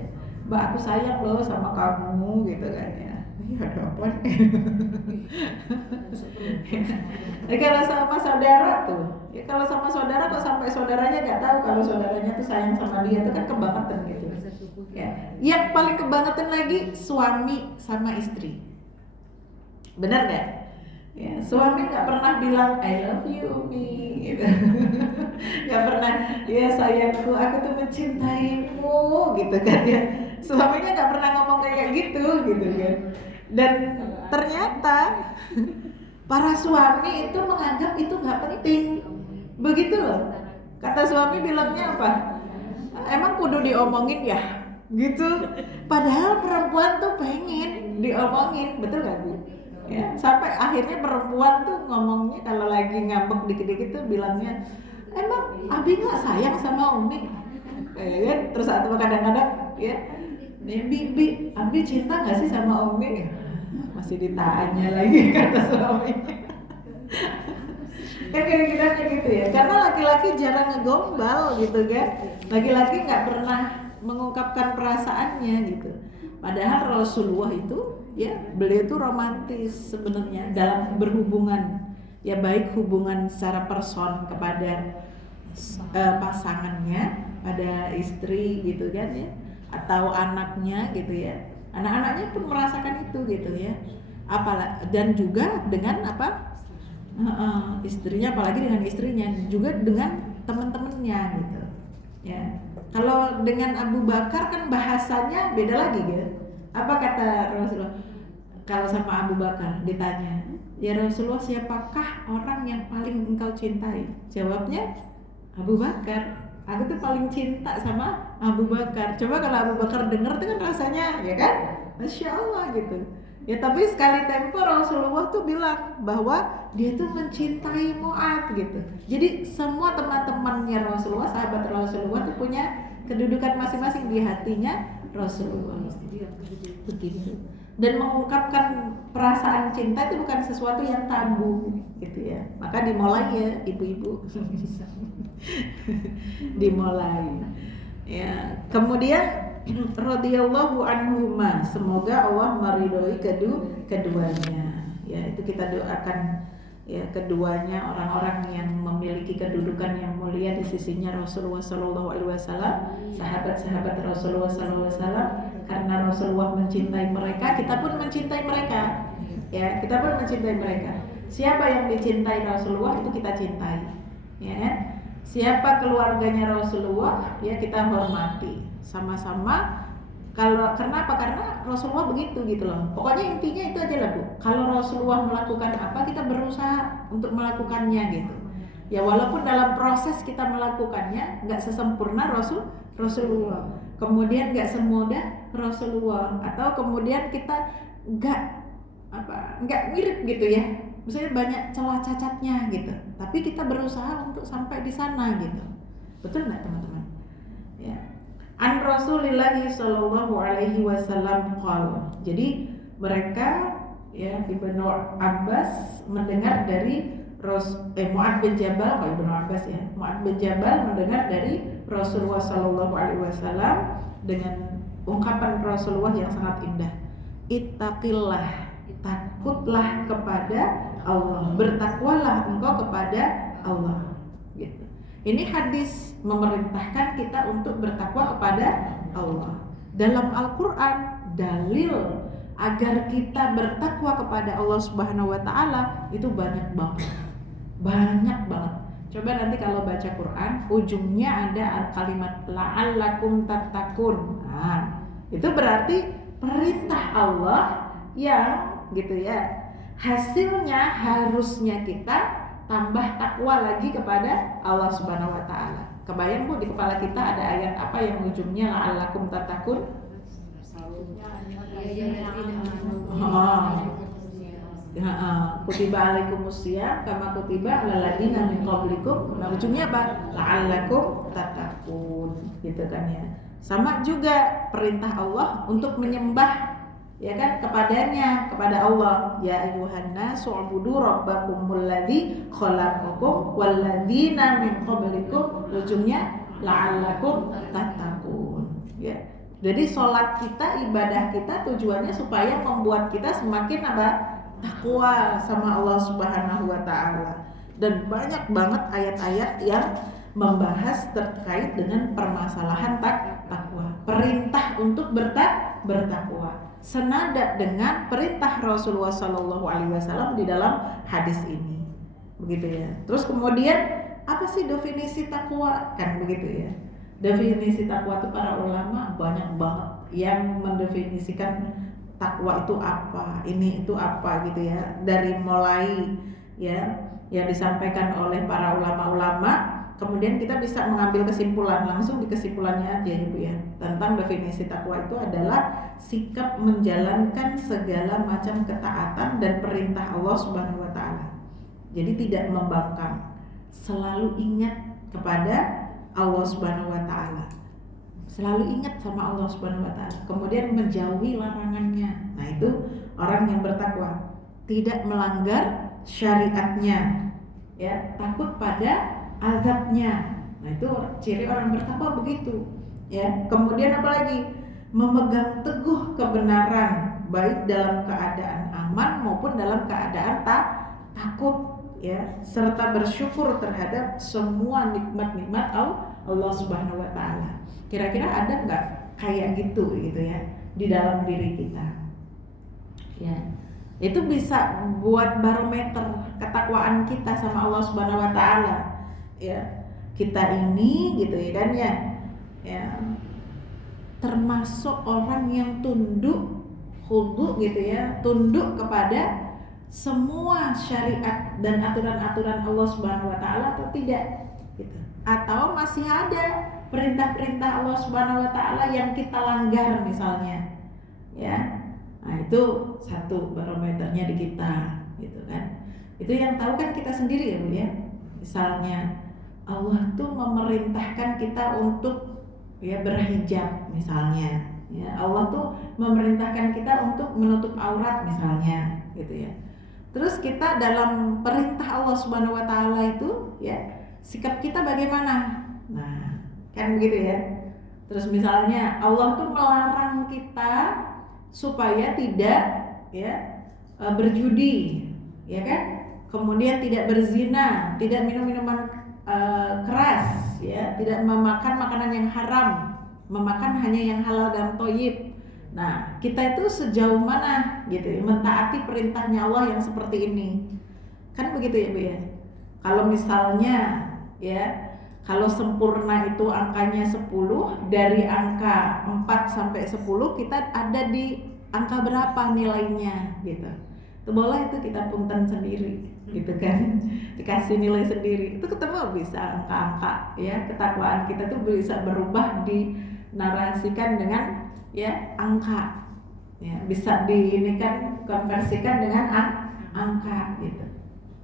Mbak, aku sayang loh sama kamu gitu kan ya. Iya, ada apa nih? Kalau sama saudara tuh, ya kalau sama saudara kok sampai saudaranya nggak tahu kalau saudaranya tuh sayang sama dia, itu kan kebangetan gitu. Ya. Yang paling kebangetan lagi suami sama istri. Benar nggak? Ya, suami nggak pernah bilang I love you Umi gitu. Nggak pernah, ya sayangku aku tuh mencintaimu gitu kan ya. Suaminya nggak pernah ngomong kayak gitu kan. Dan ternyata para suami itu menganggap itu nggak penting, begitu loh. Kata suami bilangnya apa? Emang kudu diomongin ya gitu. Padahal perempuan tuh pengen diomongin, betul gak Bu? Ya, sampai akhirnya perempuan tuh ngomongnya kalau lagi ngambek dikit-dikit tuh bilangnya, emang Abi nggak sayang sama Umi? Ya, terus atau kadang-kadang ya, Bi, Abi cinta nggak sih sama Umi? Masih ditanya lagi kata suaminya. Kan kira-kira kayak gitu ya, karena laki-laki jarang ngegombal gitu kan, laki-laki nggak pernah mengungkapkan perasaannya gitu. Padahal Rasulullah itu ya beliau itu romantis sebenarnya dalam berhubungan, ya baik hubungan secara person kepada pasangannya, pada istri gitu kan ya, atau anaknya gitu ya, anak-anaknya pun merasakan itu gitu ya, dan juga dengan istrinya, apalagi dengan istrinya, juga dengan teman-temannya gitu ya. Kalau dengan Abu Bakar kan bahasanya beda lagi gitu. Apa kata Rasulullah kalau sama Abu Bakar ditanya, ya Rasulullah, siapakah orang yang paling engkau cintai? Jawabnya Abu Bakar Aku tuh paling cinta sama Abu Bakar. Coba kalau Abu Bakar denger tuh kan rasanya, ya kan? Masya Allah gitu. Ya tapi sekali tempo Rasulullah tuh bilang bahwa dia tuh mencintai Mu'adz gitu. Jadi semua teman-temannya Rasulullah, sahabat Rasulullah tuh punya kedudukan masing-masing di hatinya Rasulullah. Begitu. Dan mengungkapkan perasaan cinta itu bukan sesuatu yang tabu gitu ya. Maka dimulai ya ibu-ibu. Dimulai. Ya, kemudian radhiyallahu anhuma, semoga Allah meridhoi keduanya. Ya, itu kita doakan ya keduanya orang-orang yang memiliki kedudukan yang mulia di sisinya Rasulullah sallallahu alaihi wasallam, sahabat-sahabat Rasulullah sallallahu alaihi wasallam, karena Rasulullah mencintai mereka, kita pun mencintai mereka. Ya, kita pun mencintai mereka. Siapa yang dicintai Rasulullah itu kita cintai. Ya kan? Siapa keluarganya Rasulullah ya kita hormati sama-sama. Kalau kenapa? Karena Rasulullah begitu gitu loh. Pokoknya intinya itu aja lah Bu. Kalau Rasulullah melakukan apa kita berusaha untuk melakukannya gitu. Ya walaupun dalam proses kita melakukannya nggak sesempurna Rasulullah. Kemudian nggak semudah Rasulullah atau kemudian kita nggak mirip gitu ya. Misalnya banyak celah cacatnya gitu, tapi kita berusaha untuk sampai di sana gitu. Betul nggak teman-teman? Ya. An Rasulillahi Shallallahu Alaihi Wasallam qala. Jadi mereka ya Ibnu Abbas mendengar dari Mu'adz bin Jabal, kalau Ibnu Abbas ya, Mu'adz bin Jabal mendengar dari Rasulullah Shallallahu Alaihi Wasallam dengan ungkapan Rasulullah yang sangat indah. Ittaqillah, takutlah kepada Allah, bertakwalah engkau kepada Allah gitu. Ini hadis memerintahkan kita untuk bertakwa kepada Allah. Dalam Al-Qur'an dalil agar kita bertakwa kepada Allah Subhanahu wa taala itu banyak banget. Banyak banget. Coba nanti kalau baca Quran ujungnya ada kalimat la'allakum tattaqun. Nah, itu berarti perintah Allah yang gitu ya. Hasilnya harusnya kita tambah takwa lagi kepada Allah Subhanahu wa taala. Kebayang Bu di kepala kita ada ayat apa yang ujungnya la'allakum tattaqun? Kutiba alaikumusiyam kama kutiba alal ladzina min qablikum. Nah, ujungnya apa? La'allakum tattaqun. Gitu kan ya. Sama juga perintah Allah untuk menyembah ya kan kepadanya, kepada Allah. Ya ayyuhan nasu ubudu rabbakumul ladzi khalaqakum wal ladzina min qablikum, ujungnya la'allakum tattaqun. Ya. Jadi sholat kita, ibadah kita tujuannya supaya membuat kita semakin apa? Takwa sama Allah Subhanahu wa taala. Dan banyak banget ayat-ayat yang membahas terkait dengan permasalahan takwa. Perintah untuk bertakwa. Senada dengan perintah Rasulullah Shallallahu Alaihi Wasallam di dalam hadis ini, begitu ya. Terus kemudian apa sih definisi takwa? Kan begitu ya. Definisi takwa itu para ulama banyak banget yang mendefinisikan takwa itu apa, ini itu apa gitu ya. Dari mulai ya yang disampaikan oleh para ulama-ulama. Kemudian kita bisa mengambil kesimpulan langsung di kesimpulannya aja ya Bu ya. Tentang definisi takwa itu adalah sikap menjalankan segala macam ketaatan dan perintah Allah Subhanahu wa taala. Jadi tidak membangkang, selalu ingat kepada Allah Subhanahu wa taala. Selalu ingat sama Allah Subhanahu wa taala. Kemudian menjauhi larangannya. Nah, itu orang yang bertakwa. Tidak melanggar syariatnya. Ya, takut pada azabnya. Nah, itu ciri orang bertakwa begitu. Ya, kemudian apalagi? Memegang teguh kebenaran baik dalam keadaan aman maupun dalam keadaan takut ya, serta bersyukur terhadap semua nikmat-nikmat Allah Subhanahu wa taala. Kira-kira ada nggak kayak gitu ya di dalam diri kita? Ya. Itu bisa buat barometer ketakwaan kita sama Allah Subhanahu wa taala. Ya, kita ini gitu ya kan ya termasuk orang yang tunduk khudu gitu ya, tunduk kepada semua syariat dan aturan-aturan Allah Subhanahu wa taala atau tidak gitu. atau masih ada perintah-perintah Allah Subhanahu wa taala yang kita langgar misalnya. Ya. Nah, itu satu barometernya di kita gitu kan. Itu yang tahu kan kita sendiri ya Bu ya. Misalnya Allah tuh memerintahkan kita untuk ya berhijab misalnya. Ya, Allah tuh memerintahkan kita untuk menutup aurat misalnya, gitu ya. Terus kita dalam perintah Allah Subhanahu wa taala itu ya, sikap kita bagaimana? Nah, kan begitu ya. Terus misalnya Allah tuh melarang kita supaya tidak ya berjudi, ya kan? Kemudian tidak berzina, tidak minum minuman keras, ya, tidak memakan makanan yang haram, memakan hanya yang halal dan thayyib. Nah, kita itu sejauh mana gitu ya, mentaati perintahnya Allah yang seperti ini. Kan begitu ya Bu ya. Kalau misalnya ya, kalau sempurna itu angkanya 10, dari angka 4 sampai 10 kita ada di angka berapa nilainya gitu. Itu boleh itu kita punten sendiri gitu kan. Dikasih nilai sendiri. Itu ketemu bisa angka-angka ya, ketakwaan kita tuh bisa berubah dinarasikan dengan ya angka. Ya, bisa ini kan konversikan dengan angka gitu.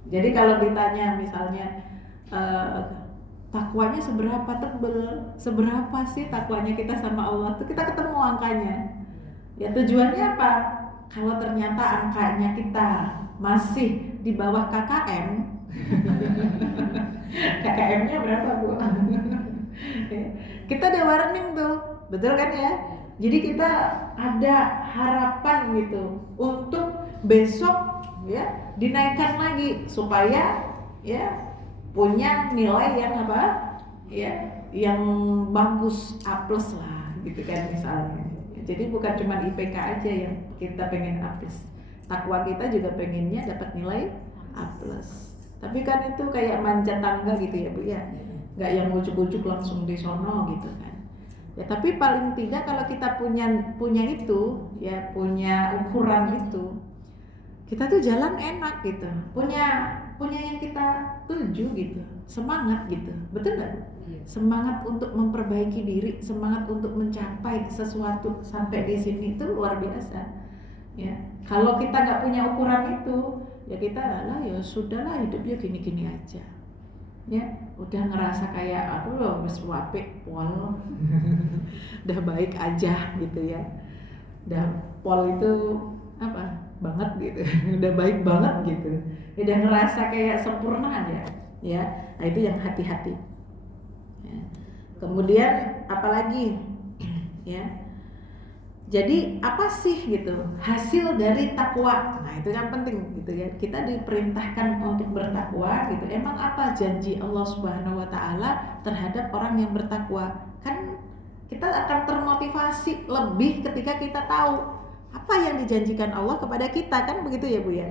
Jadi kalau ditanya misalnya takwanya seberapa tebel, seberapa sih takwanya kita sama Allah tuh, kita ketemu angkanya. Ya tujuannya apa? Kalau ternyata angkanya kita masih di bawah KKM, KKM-nya berapa Bu? Kita ada warning tuh, betul kan ya? Jadi kita ada harapan gitu untuk besok ya dinaikkan lagi supaya ya punya nilai yang apa? Ya, yang bagus, A+ lah gitu kan misalnya. Jadi bukan cuma IPK aja yang kita pengen A+. Takwa kita juga pengennya dapat nilai A+. Tapi kan itu kayak manjat tangga gitu ya Bu ya. Nggak yang ujuk-ujuk langsung di sono gitu kan. Ya tapi paling tidak kalau kita punya itu ya, punya ukuran itu, kita tuh jalan enak gitu, punya yang kita tuju gitu, semangat gitu, betul nggak? Semangat untuk memperbaiki diri, semangat untuk mencapai sesuatu sampai di sini itu luar biasa. Ya kalau kita nggak punya ukuran itu, ya kita lah ya sudahlah hidupnya gini-gini aja. Ya udah ngerasa kayak aku loh wis apik pol udah baik aja gitu ya, udah pol itu apa banget gitu udah baik banget gitu, udah ngerasa kayak sempurna aja ya. Nah itu yang hati-hati ya. Kemudian apalagi ya, jadi apa sih gitu hasil dari takwa? Nah itu yang penting gitu ya. Kita diperintahkan untuk bertakwa gitu. Emang apa janji Allah Subhanahu wa taala terhadap orang yang bertakwa? Kan kita akan termotivasi lebih ketika kita tahu apa yang dijanjikan Allah kepada kita, kan begitu ya Bu ya.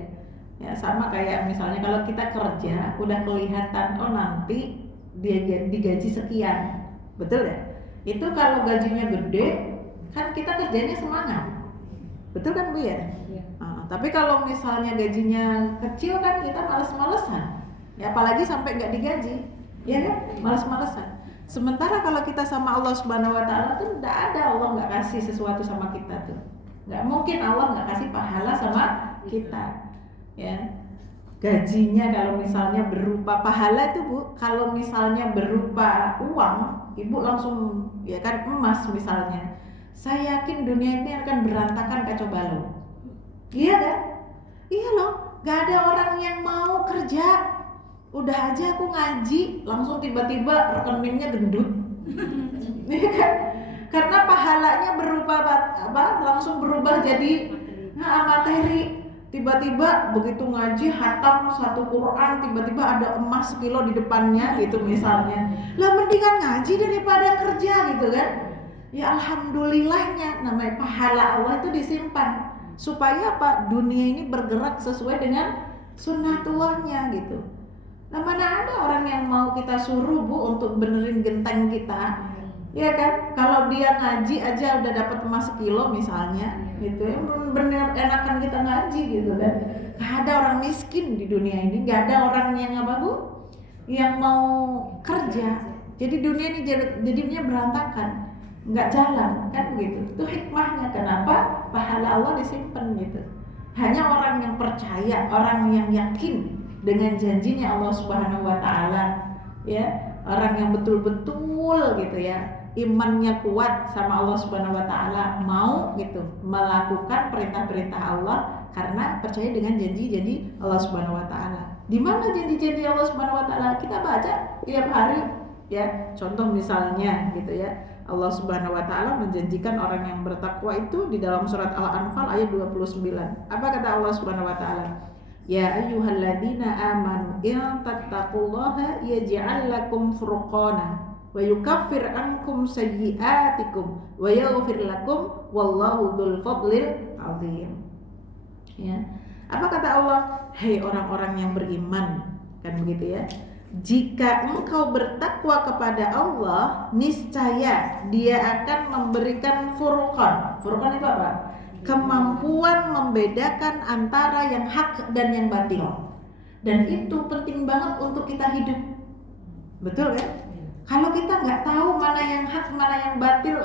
Ya sama kayak misalnya kalau kita kerja udah kelihatan oh nanti dia digaji sekian. Betul ya? Itu kalau gajinya gede kan kita kerjanya semangat, betul kan Bu ya? Iya. Tapi kalau misalnya gajinya kecil kan kita males-malesan, ya apalagi sampai nggak digaji, ya kan? Males-malesan. Sementara kalau kita sama Allah Subhanahu Wa Taala tuh nggak ada, Allah nggak kasih sesuatu sama kita tuh, nggak mungkin Allah nggak kasih pahala sama kita, ya. Gajinya kalau misalnya berupa pahala itu Bu, kalau misalnya berupa uang, Ibu langsung ya kan emas misalnya. Saya yakin dunia ini akan berantakan kacau balau. Iya kan? Iya loh, gak ada orang yang mau kerja. Udah aja aku ngaji, langsung tiba-tiba rekeningnya gendut. Iya kan? Karena pahalanya berupa apa? Langsung berubah jadi materi. Tiba-tiba begitu ngaji hatam satu Quran, tiba-tiba ada emas sekilo di depannya gitu misalnya. Lah mendingan ngaji daripada kerja gitu kan? Ya alhamdulillahnya namanya pahala Allah itu disimpan supaya apa? Dunia ini bergerak sesuai dengan sunnatullahnya gitu. Nah mana ada orang yang mau kita suruh Bu untuk benerin genteng kita, ya kan? Kalau dia ngaji aja udah dapat emas sekilo misalnya, gitu ya bener enakan kita ngaji gitu kan. Gak ada orang miskin di dunia ini, gak ada orang yang apa Bu, yang mau kerja. Jadi dunia ini jadinya berantakan, nggak jalan kan begitu. Itu hikmahnya kenapa pahala Allah disimpan gitu. Hanya orang yang percaya, orang yang yakin dengan janjinya Allah Subhanahu wa taala, ya, orang yang betul-betul gitu ya, imannya kuat sama Allah Subhanahu wa taala, mau gitu melakukan perintah-perintah Allah karena percaya dengan janji-janji Allah Subhanahu wa taala. Di mana janji-janji Allah Subhanahu wa taala? Kita baca tiap hari ya. Contoh misalnya gitu ya. Allah Subhanahu wa taala menjanjikan orang yang bertakwa itu di dalam surat Al-Anfal ayat 29. Apa kata Allah Subhanahu wa taala? Ya ayyuhalladzina amanu in tattaqullaha yaj'al lakum furqana wa yukaffir ankum sayyi'atikum wa yaghfir lakum wallahu dzul fadlil 'adzim. Ya. Apa kata Allah? Hei orang-orang yang beriman, kan begitu ya. Jika engkau bertakwa kepada Allah, niscaya Dia akan memberikan furqan. Furqan itu apa? Kemampuan membedakan antara yang hak dan yang batil. Dan itu penting banget untuk kita hidup. Betul kan? Kalau kita nggak tahu mana yang hak, mana yang batil,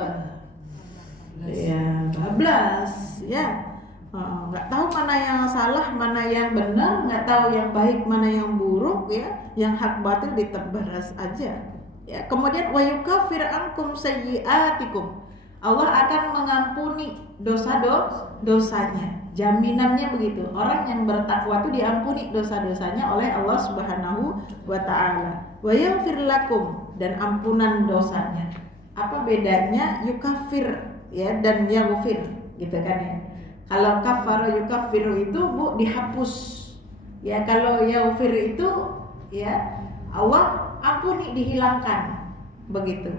ya bablas ya. Nggak tahu mana yang salah, mana yang benar, nggak tahu yang baik, mana yang buruk ya, yang hak batil ditebaras aja. Ya, kemudian wa yukaffir ankum sayyi'atikum. Allah akan mengampuni dosa-dosanya. Jaminannya begitu. Orang yang bertakwa itu diampuni dosa-dosanya oleh Allah Subhanahu wa taala. Wa yaghfir lakum, dan ampunan dosanya. Apa bedanya yukaffir ya dan yaghfir gitu kan ya? Kalau kafara yukaffiru itu Bu dihapus. Ya kalau yaghfir itu ya Allah ampuni, dihilangkan. Begitu.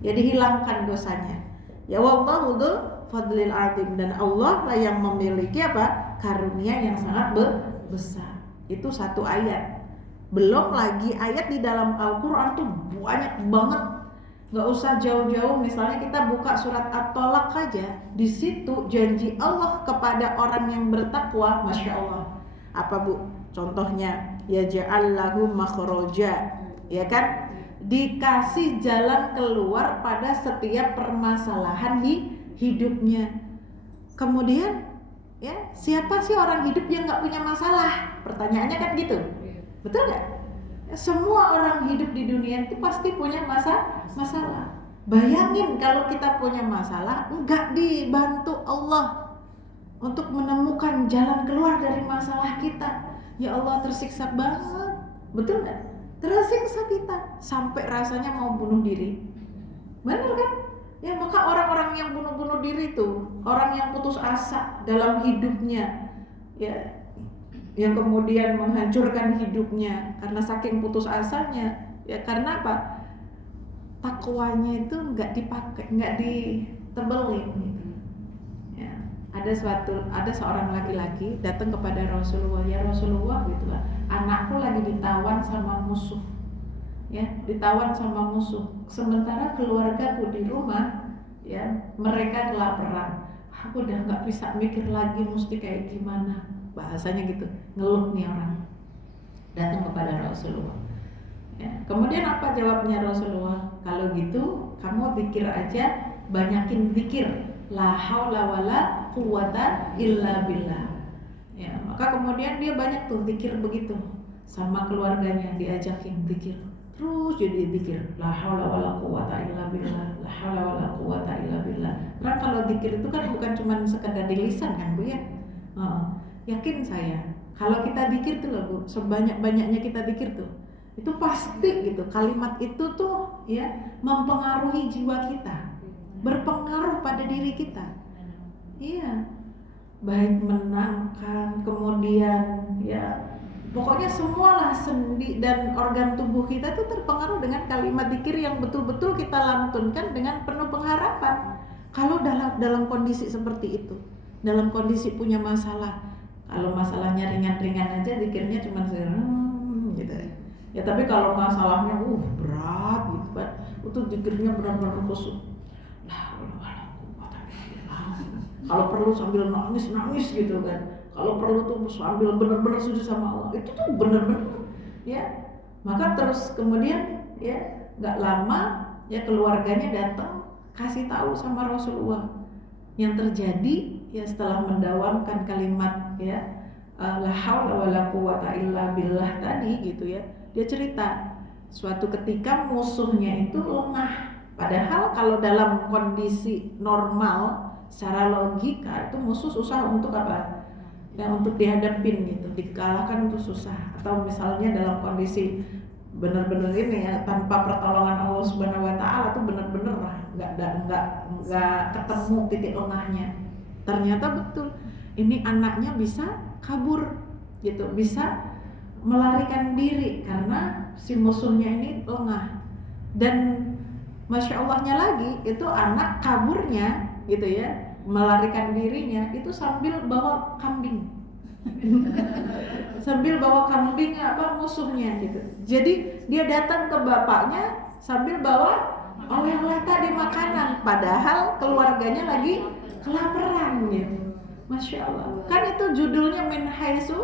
Ya dihilangkan dosanya. Ya wallahu dzul fadlil 'adzim, dan Allah lah yang memiliki apa? Karunia yang sangat besar. Itu satu ayat. Belum lagi ayat di dalam Al-Qur'an tuh banyak banget. Nggak usah jauh-jauh, misalnya kita buka surat At-Tolak aja, di situ janji Allah kepada orang yang bertakwa, masya Allah. Apa Bu? Contohnya, ya ja'allahu makhraja, ya kan? Dikasih jalan keluar pada setiap permasalahan di hidupnya. Kemudian, ya siapa sih orang hidup yang nggak punya masalah? Pertanyaannya kan gitu, betul nggak? Semua orang hidup di dunia itu pasti punya masalah. Bayangin kalau kita punya masalah, enggak dibantu Allah untuk menemukan jalan keluar dari masalah kita. Ya Allah, tersiksa banget. Betul nggak? Tersiksa kita sampai rasanya mau bunuh diri. Benar kan? Ya maka orang-orang yang bunuh diri itu orang yang putus asa dalam hidupnya, ya, yang kemudian menghancurkan hidupnya karena saking putus asanya. Ya karena apa? Takwanya itu nggak dipakai, nggak ditebelin gitu. Ya, ada seorang laki-laki datang kepada Rasulullah, ya Rasulullah gitu lah, anakku lagi ditawan sama musuh, ya ditawan sama musuh, sementara keluargaku di rumah, ya mereka kelaparan, aku udah nggak bisa mikir lagi mesti kayak gimana, bahasanya gitu, ngeluh nih orang datang kepada Rasulullah. Ya, kemudian apa jawabnya Rasulullah? Kalau gitu kamu zikir aja, banyakin zikir, la haula wala quwata illa billah. Ya, maka kemudian dia banyak tuh zikir begitu, sama keluarganya diajakin zikir, terus jadi zikir, la haula wala quwata illa billah, la haula wala quwata illa billah. Karena kalau zikir itu kan bukan cuma sekedar di lisan kan Bu ya. Yakin saya, kalau kita zikir tuh loh Bu, sebanyak-banyaknya kita zikir tuh, itu pasti gitu, kalimat itu tuh ya mempengaruhi jiwa kita, berpengaruh pada diri kita. Iya, baik menangkan, kemudian ya pokoknya semualah sendi dan organ tubuh kita tuh terpengaruh dengan kalimat zikir yang betul-betul kita lantunkan dengan penuh pengharapan. Kalau dalam kondisi seperti itu, dalam kondisi punya masalah, kalau masalahnya ringan-ringan aja zikirnya cuma gitu ya, tapi kalau masalahnya berat gitu kan, itu zikirnya benar-benar khusyuk. Kalau perlu sambil nangis gitu kan, kalau perlu tuh sambil benar-benar sujud sama Allah, itu tuh benar-benar ya. Maka terus kemudian ya nggak lama ya keluarganya datang kasih tahu sama Rasulullah yang terjadi ya setelah mendawamkan kalimat ya la haula wala quwata illa billah tadi gitu ya. Dia cerita suatu ketika musuhnya itu lengah, padahal kalau dalam kondisi normal secara logika itu musuh susah untuk apa? Ya untuk dihadapin gitu, dikalahkan itu susah. Atau misalnya dalam kondisi benar-benar ini ya tanpa pertolongan Allah Subhanahu Wa Taala tuh benar-benar lah nggak ketemu titik lengahnya. Ternyata betul ini anaknya bisa kabur gitu, bisa melarikan diri karena si musuhnya ini lengah. Dan masya Allahnya lagi itu anak kaburnya gitu ya, melarikan dirinya itu sambil bawa kambing. Sambil bawa kambing apa musuhnya gitu. Jadi dia datang ke bapaknya sambil bawa oleh-oleh tadi makanan, padahal keluarganya lagi kelaparan gitu. Masya Allah. Kan itu judulnya min haitsu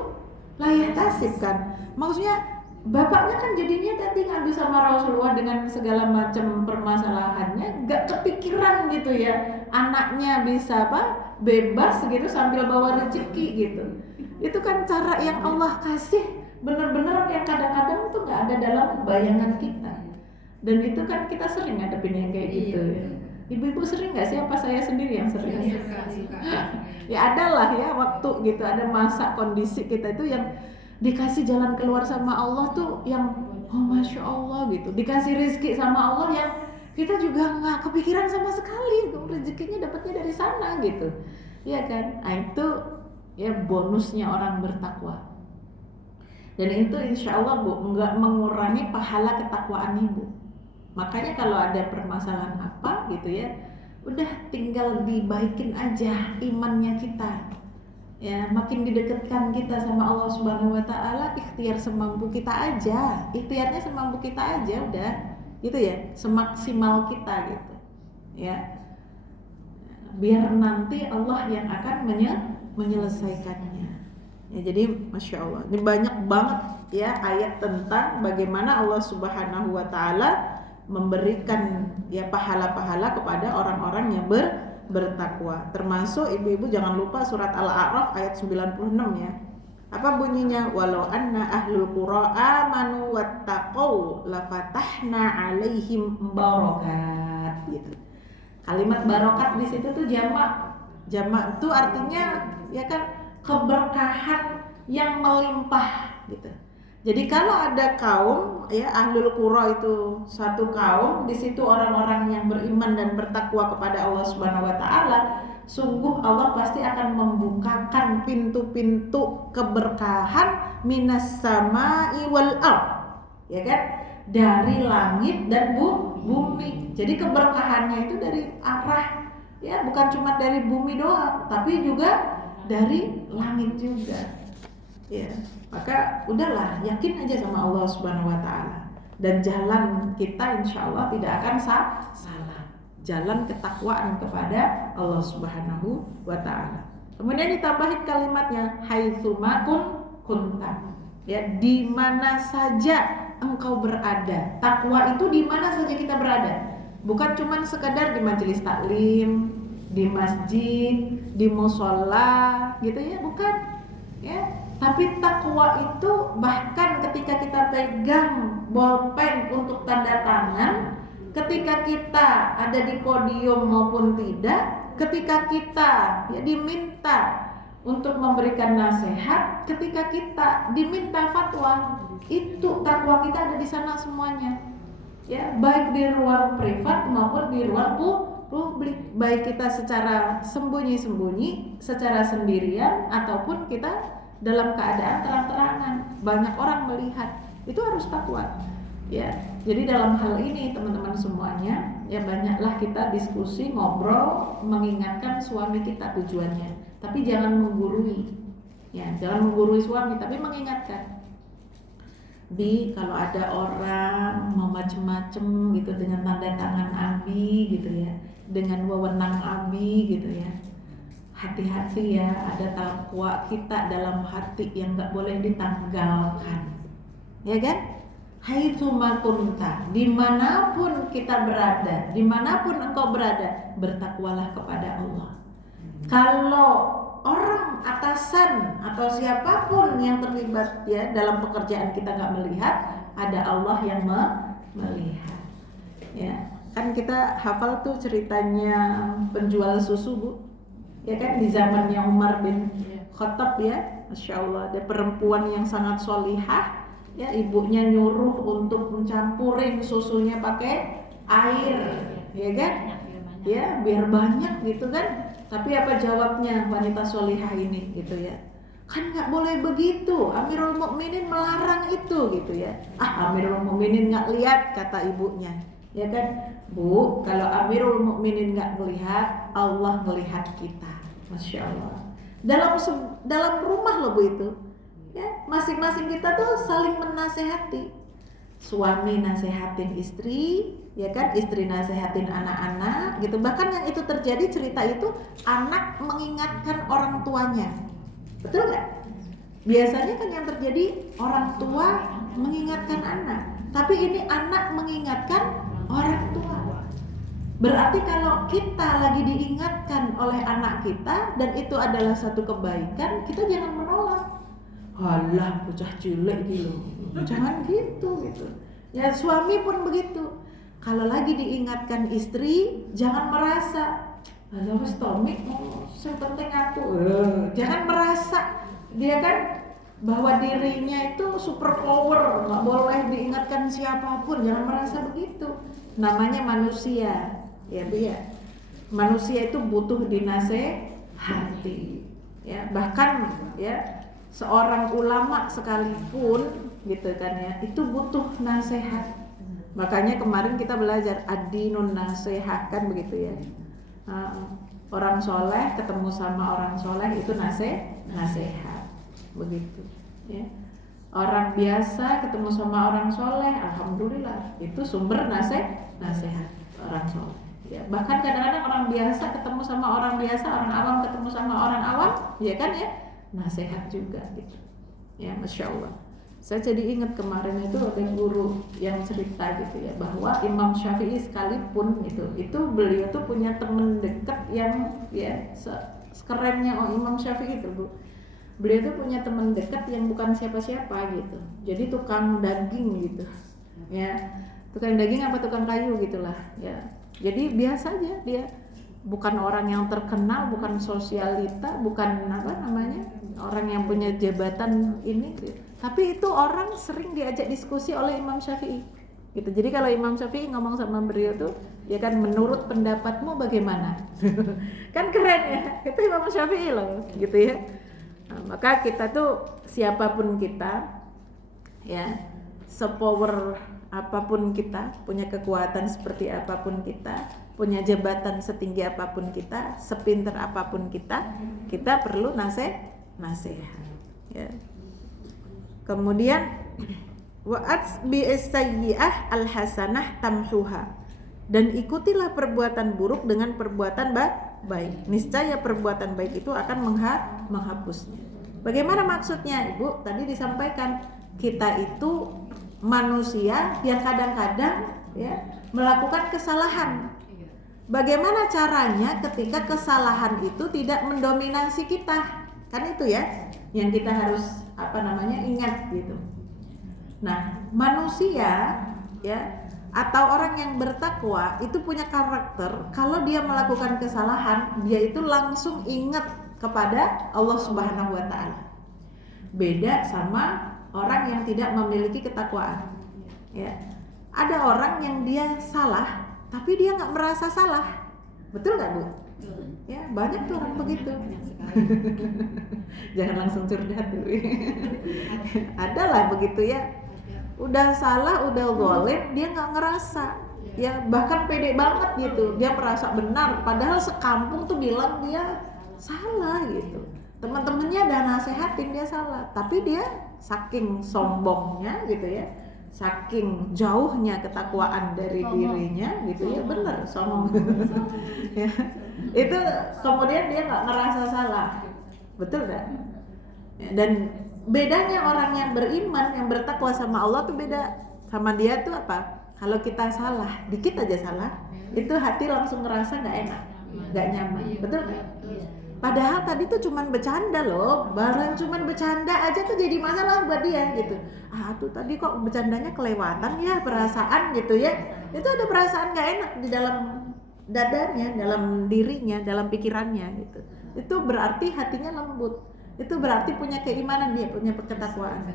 la yahtasib kan. Maksudnya bapaknya kan jadinya tadi ngambil sama Rasulullah dengan segala macam permasalahannya, gak kepikiran gitu ya anaknya bisa apa bebas gitu sambil bawa rezeki gitu. Itu kan cara yang Allah kasih benar-benar yang kadang-kadang tuh nggak ada dalam bayangan kita. Dan itu kan kita sering ngadepin yang kayak gitu ya. Ibu-ibu sering nggak sih, apa saya sendiri yang sering? Suka. Ya adalah ya waktu gitu ada masa kondisi kita itu yang dikasih jalan keluar sama Allah tuh yang oh masya Allah gitu, dikasih rezeki sama Allah yang kita juga nggak kepikiran sama sekali rezekinya dapatnya dari sana gitu, ya kan? Nah itu ya bonusnya orang bertakwa. Dan itu insya Allah Bu nggak mengurangi pahala ketakwaan ibu. Makanya kalau ada permasalahan apa gitu ya, udah tinggal dibaikin aja imannya kita. Ya, makin didekatkan kita sama Allah Subhanahu Wa Taala, ikhtiar semampu kita aja, ikhtiarnya semampu kita aja udah, gitu ya, semaksimal kita gitu, ya. Biar nanti Allah yang akan menyelesaikannya. Ya, jadi masya Allah, ini banyak banget ya ayat tentang bagaimana Allah Subhanahu Wa Taala memberikan ya pahala-pahala kepada orang-orang yang bertakwa. Termasuk ibu-ibu jangan lupa surat Al-A'raf ayat 96 ya. Apa bunyinya? Walau anna ahlul qura amanu wattaqau lafatahna alaihim barakat gitu. Kalimat barokat di situ tuh jamak. Jamak itu artinya ya kan keberkahan yang melimpah gitu. Jadi kalau ada kaum ya ahlul qura itu satu kaum, di situ orang-orang yang beriman dan bertakwa kepada Allah Subhanahu Wa Taala, sungguh Allah pasti akan membukakan pintu-pintu keberkahan minas sama'i wal ard, ya kan? Dari langit dan bumi. Jadi keberkahannya itu dari arah ya bukan cuma dari bumi doang, tapi juga dari langit juga. Ya, maka udahlah yakin aja sama Allah Subhanahu Wa Taala dan jalan kita insya Allah tidak akan salah. Jalan ketakwaan kepada Allah Subhanahu Wa Taala. Kemudian ditambahin kalimatnya haitsuma kunta. Ya, di mana saja engkau berada. Takwa itu di mana saja kita berada. Bukan cuma sekadar di majelis taklim, di masjid, di mushola gitu ya, bukan. Ya, tapi takwa itu bahkan ketika kita pegang bolpen untuk tanda tangan, ketika kita ada di podium maupun tidak, ketika kita ya diminta untuk memberikan nasihat, ketika kita diminta fatwa, itu takwa kita ada di sana semuanya. Ya, baik di ruang privat maupun di ruang publik, baik kita secara sembunyi-sembunyi, secara sendirian ataupun kita dalam keadaan terang-terangan, banyak orang melihat, itu harus takwa. Ya, jadi dalam hal ini teman-teman semuanya, ya banyaklah kita diskusi, ngobrol, mengingatkan suami kita tujuannya. Tapi jangan menggurui. Ya, jangan menggurui suami, tapi mengingatkan. Bi, kalau ada orang mau macem-macem gitu dengan tanda tangan Abi gitu ya, dengan wewenang Abi gitu ya, hati-hati ya, ada takwa kita dalam hati yang gak boleh ditanggalkan, ya kan? haitsuma kunta, dimanapun kita berada, dimanapun engkau berada, bertakwalah kepada Allah. Kalau orang atasan atau siapapun yang terlibat ya dalam pekerjaan kita nggak melihat, ada Allah yang melihat. Ya, kan kita hafal tuh ceritanya penjual susu, Bu. Ya kan, di zamannya Umar bin Khattab ya, Masya Allah, ada perempuan yang sangat solihah. Ya, ibunya nyuruh untuk mencampurin susunya pakai air, ya kan? Ya, biar banyak gitu kan. Tapi apa jawabnya wanita solihah ini gitu ya? Kan nggak boleh begitu. Amirul Mukminin melarang itu gitu ya. Amirul Mukminin nggak lihat, kata ibunya, ya kan? Bu, kalau Amirul Mukminin nggak melihat, Allah melihat kita. Masya Allah. Dalam rumah loh Bu itu. Ya, masing-masing kita tuh saling menasehati. Suami nasehatin istri, ya kan, istri nasehatin anak-anak gitu. Bahkan yang itu terjadi, cerita itu anak mengingatkan orang tuanya. Betul nggak? Biasanya kan yang terjadi orang tua mengingatkan anak, tapi ini anak mengingatkan orang tua. Berarti kalau kita lagi diingatkan oleh anak kita dan itu adalah satu kebaikan, kita jangan menolak. Halah, bocah cilik gitu. Jangan gitu. Ya, suami pun begitu. Kalau lagi diingatkan istri, jangan merasa, "Halah wis Tommy, sing penting aku." Jangan merasa dia kan bahwa dirinya itu super power, nggak boleh diingatkan siapapun. Jangan merasa begitu. Namanya manusia, ya Bu ya. Manusia itu butuh dinasehati. Ya, bahkan ya seorang ulama sekalipun gitu kan ya, itu butuh nasihat. Makanya kemarin kita belajar ad-dinun nasihat kan begitu ya. Orang soleh ketemu sama orang soleh itu nasihat begitu ya. Orang biasa ketemu sama orang soleh, alhamdulillah itu sumber nasihat orang soleh ya. Bahkan kadang-kadang orang biasa ketemu sama orang biasa, orang awam ketemu sama orang awam, ya kan ya, nasihat juga gitu ya. Masya Allah, saya jadi ingat kemarin itu ada guru yang cerita gitu ya, bahwa Imam Syafi'i sekalipun itu beliau tuh punya temen dekat yang ya sekerennya Imam Syafi'i itu Bu. Beliau tuh punya temen dekat yang bukan siapa-siapa gitu, jadi tukang daging gitu ya, tukang daging apa tukang kayu gitulah ya. Jadi biasa aja, dia bukan orang yang terkenal, bukan sosialita, bukan apa namanya, orang yang punya jabatan ini gitu. Tapi itu orang sering diajak diskusi oleh Imam Syafi'i gitu. Jadi kalau Imam Syafi'i ngomong sama beliau tuh, ya kan, menurut pendapatmu bagaimana? Kan keren ya, itu Imam Syafi'i loh gitu ya. Nah, maka kita tuh siapapun kita ya, sepower apapun kita, punya kekuatan seperti apapun kita, punya jabatan setinggi apapun kita, sepinter apapun kita perlu nasihat ya. Kemudian wa'ats bi'as-sayyi'ah al-hasanah tamhuha, dan ikutilah perbuatan buruk dengan perbuatan baik. Niscaya perbuatan baik itu akan menghapusnya. Bagaimana maksudnya, Ibu? Tadi disampaikan kita itu manusia yang kadang-kadang ya melakukan kesalahan. Bagaimana caranya ketika kesalahan itu tidak mendominasi kita? Kan itu ya yang kita harus ingat gitu. Nah, manusia ya atau orang yang bertakwa itu punya karakter, kalau dia melakukan kesalahan, dia itu langsung ingat kepada Allah Subhanahu wa taala. Beda sama orang yang tidak memiliki ketakwaan. Ya. Ada orang yang dia salah, tapi dia nggak merasa salah. Betul nggak Bu? Ya, banyak tuh orang begitu. Jangan langsung curhat dulu. Adalah begitu ya. Udah salah, udah zalim, dia nggak ngerasa. Ya, bahkan pede banget gitu. Dia merasa benar, padahal sekampung tuh bilang dia salah gitu. Teman-temannya udah nasehatin dia salah, tapi dia saking sombongnya gitu ya, saking jauhnya ketakwaan dari dirinya gitu ya, bener sombong. Ya. Itu kemudian dia nggak ngerasa salah, betul nggak? Ya, dan bedanya orang yang beriman, yang bertakwa sama Allah tuh beda. sama dia tuh apa? Kalau kita salah, dikit aja salah, itu hati langsung ngerasa nggak enak, nggak nyaman, betul nggak? Padahal tadi tuh cuman bercanda loh, barang cuman bercanda aja tuh jadi masalah buat dia gitu. Tuh tadi kok bercandanya kelewatan ya, perasaan gitu ya. Itu ada perasaan nggak enak di dalam dadanya, dalam dirinya, dalam pikirannya gitu. Itu berarti hatinya lembut. Itu berarti punya keimanan, dia punya ketakwaan.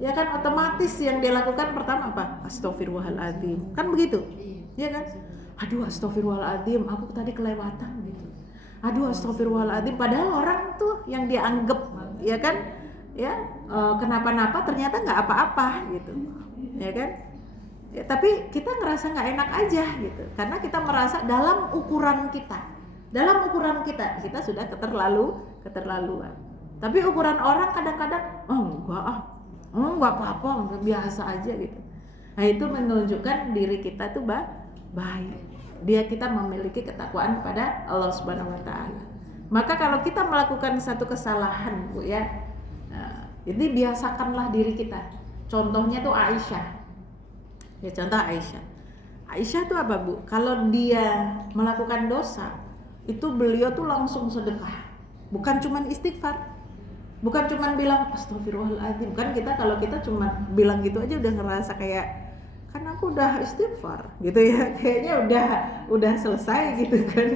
Ya kan, otomatis yang dia lakukan pertama apa? Astaghfirullahaladzim. Kan begitu? Ya kan? Aduh astaghfirullahaladzim, aku tadi kelewatan gitu. Aduh astaghfirullahaladzim, padahal orang tuh yang dia anggap ya kan ya kenapa-napa ternyata nggak apa-apa gitu ya kan ya, tapi kita ngerasa nggak enak aja gitu karena kita merasa dalam ukuran kita sudah keterlaluan. Tapi ukuran orang kadang-kadang enggak apa-apa, biasa aja gitu. Nah itu menunjukkan diri kita tuh baik. Kita memiliki ketakwaan kepada Allah Subhanahu wa taala. Maka kalau kita melakukan satu kesalahan, Bu ya, ini biasakanlah diri kita. Contohnya tuh Aisyah. Ya contoh Aisyah. Aisyah tuh apa, Bu? Kalau dia melakukan dosa, itu beliau tuh langsung sedekah. Bukan cuman istighfar. Bukan cuman bilang astagfirullahaladzim. Kan kalau kita cuma bilang gitu aja udah ngerasa kayak kan aku udah istighfar gitu ya, kayaknya udah selesai gitu kan.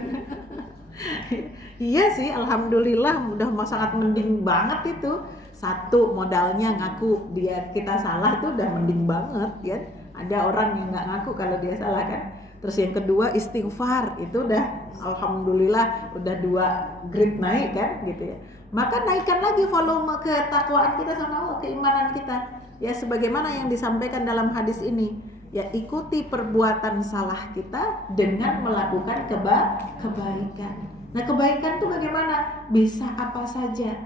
Iya sih, alhamdulillah udah sangat mending banget itu. Satu, modalnya ngaku kita salah tuh udah mending banget ya. Ada orang yang nggak ngaku kalau dia salah kan. Terus yang kedua istighfar, itu udah alhamdulillah udah 2 grade naik kan gitu ya. Maka naikkan lagi volume ketakwaan kita sama Allah, keimanan kita. Ya sebagaimana yang disampaikan dalam hadis ini, ya ikuti perbuatan salah kita dengan melakukan kebaikan. Nah kebaikan tuh bagaimana? Bisa apa saja,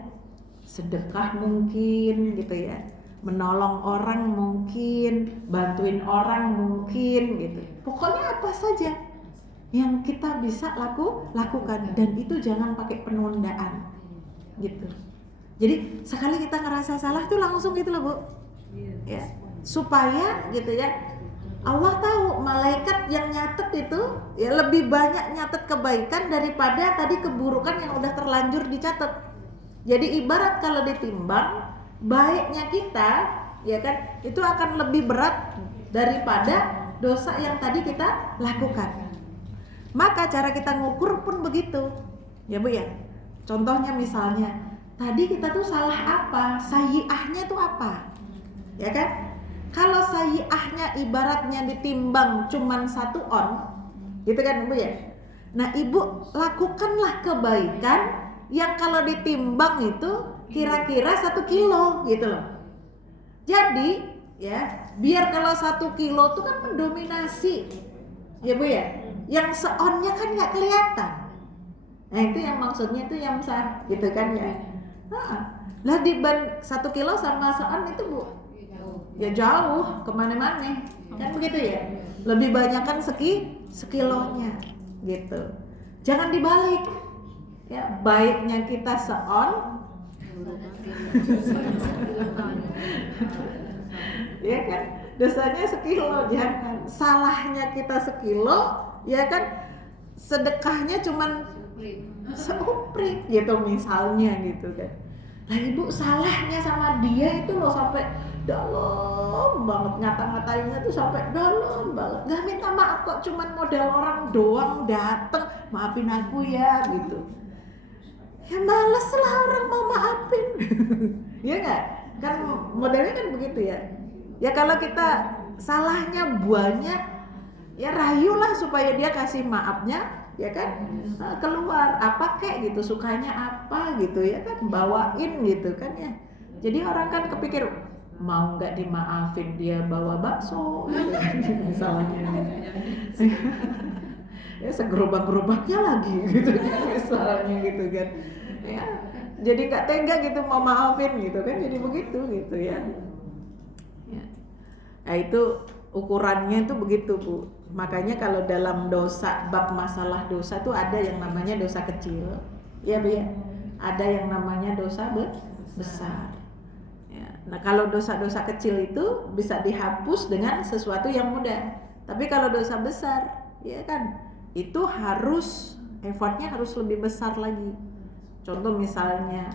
sedekah mungkin gitu ya, menolong orang mungkin, bantuin orang mungkin gitu. Pokoknya apa saja yang kita bisa lakukan, dan itu jangan pakai penundaan gitu. Jadi sekali kita ngerasa salah tuh langsung gitu loh Bu. Ya, supaya gitu ya, Allah tahu malaikat yang nyatet itu ya lebih banyak nyatet kebaikan daripada tadi keburukan yang udah terlanjur dicatat. Jadi ibarat kalau ditimbang baiknya kita ya kan itu akan lebih berat daripada dosa yang tadi kita lakukan. Maka cara kita ngukur pun begitu ya Bu ya. Contohnya misalnya tadi kita tuh salah apa, sayyi'ahnya tuh apa ya kan? Kalau sayyi'ahnya ibaratnya ditimbang cuman 1 on gitu kan Bu ya. Nah Ibu lakukanlah kebaikan yang kalau ditimbang itu kira-kira 1 kilo gitu loh. Jadi ya biar kalau 1 kilo itu kan mendominasi ya Bu ya, yang seonnya kan nggak kelihatan. Nah itu yang maksudnya itu yang sah gitu kan ya. Lah di 1 kilo sama seon itu Bu ya jauh kemana-mana kan begitu ya. Lebih banyak kan sekilonya gitu. Jangan dibalik ya, baiknya kita seon ya kan, dosanya sekilo. Jangan, salahnya kita sekilo ya kan, sedekahnya cuman seuprit gitu misalnya gitu kan. Lah Ibu salahnya sama dia itu loh sampai dalam banget, ngata-ngatainnya tuh sampai dalam banget. Gak minta maaf kok, cuman modal orang doang dateng maafin aku ya gitu. Ya males lah orang mau maafin. Ya nggak? Kan modelnya kan begitu ya. Ya kalau kita salahnya banyak, ya rayulah supaya dia kasih maafnya, ya kan? Keluar apa kek gitu, sukanya apa gitu ya kan, bawain gitu kan ya. Jadi orang kan kepikir mau nggak dimaafin dia bawa bakso gitu kan, misalnya. Ya segerobak-gerobaknya lagi gitu kan, misalnya gitu kan. Ya, jadi nggak tega gitu mau maafin gitu kan, jadi begitu gitu ya. Nah itu ukurannya itu begitu Bu. Makanya kalau dalam dosa, bab masalah dosa tuh ada yang namanya dosa kecil, ya Bu ya. Ada yang namanya dosa besar. Ya. Nah kalau dosa-dosa kecil itu bisa dihapus dengan sesuatu yang mudah. Tapi kalau dosa besar, ya kan, itu harus effortnya harus lebih besar lagi. Contoh misalnya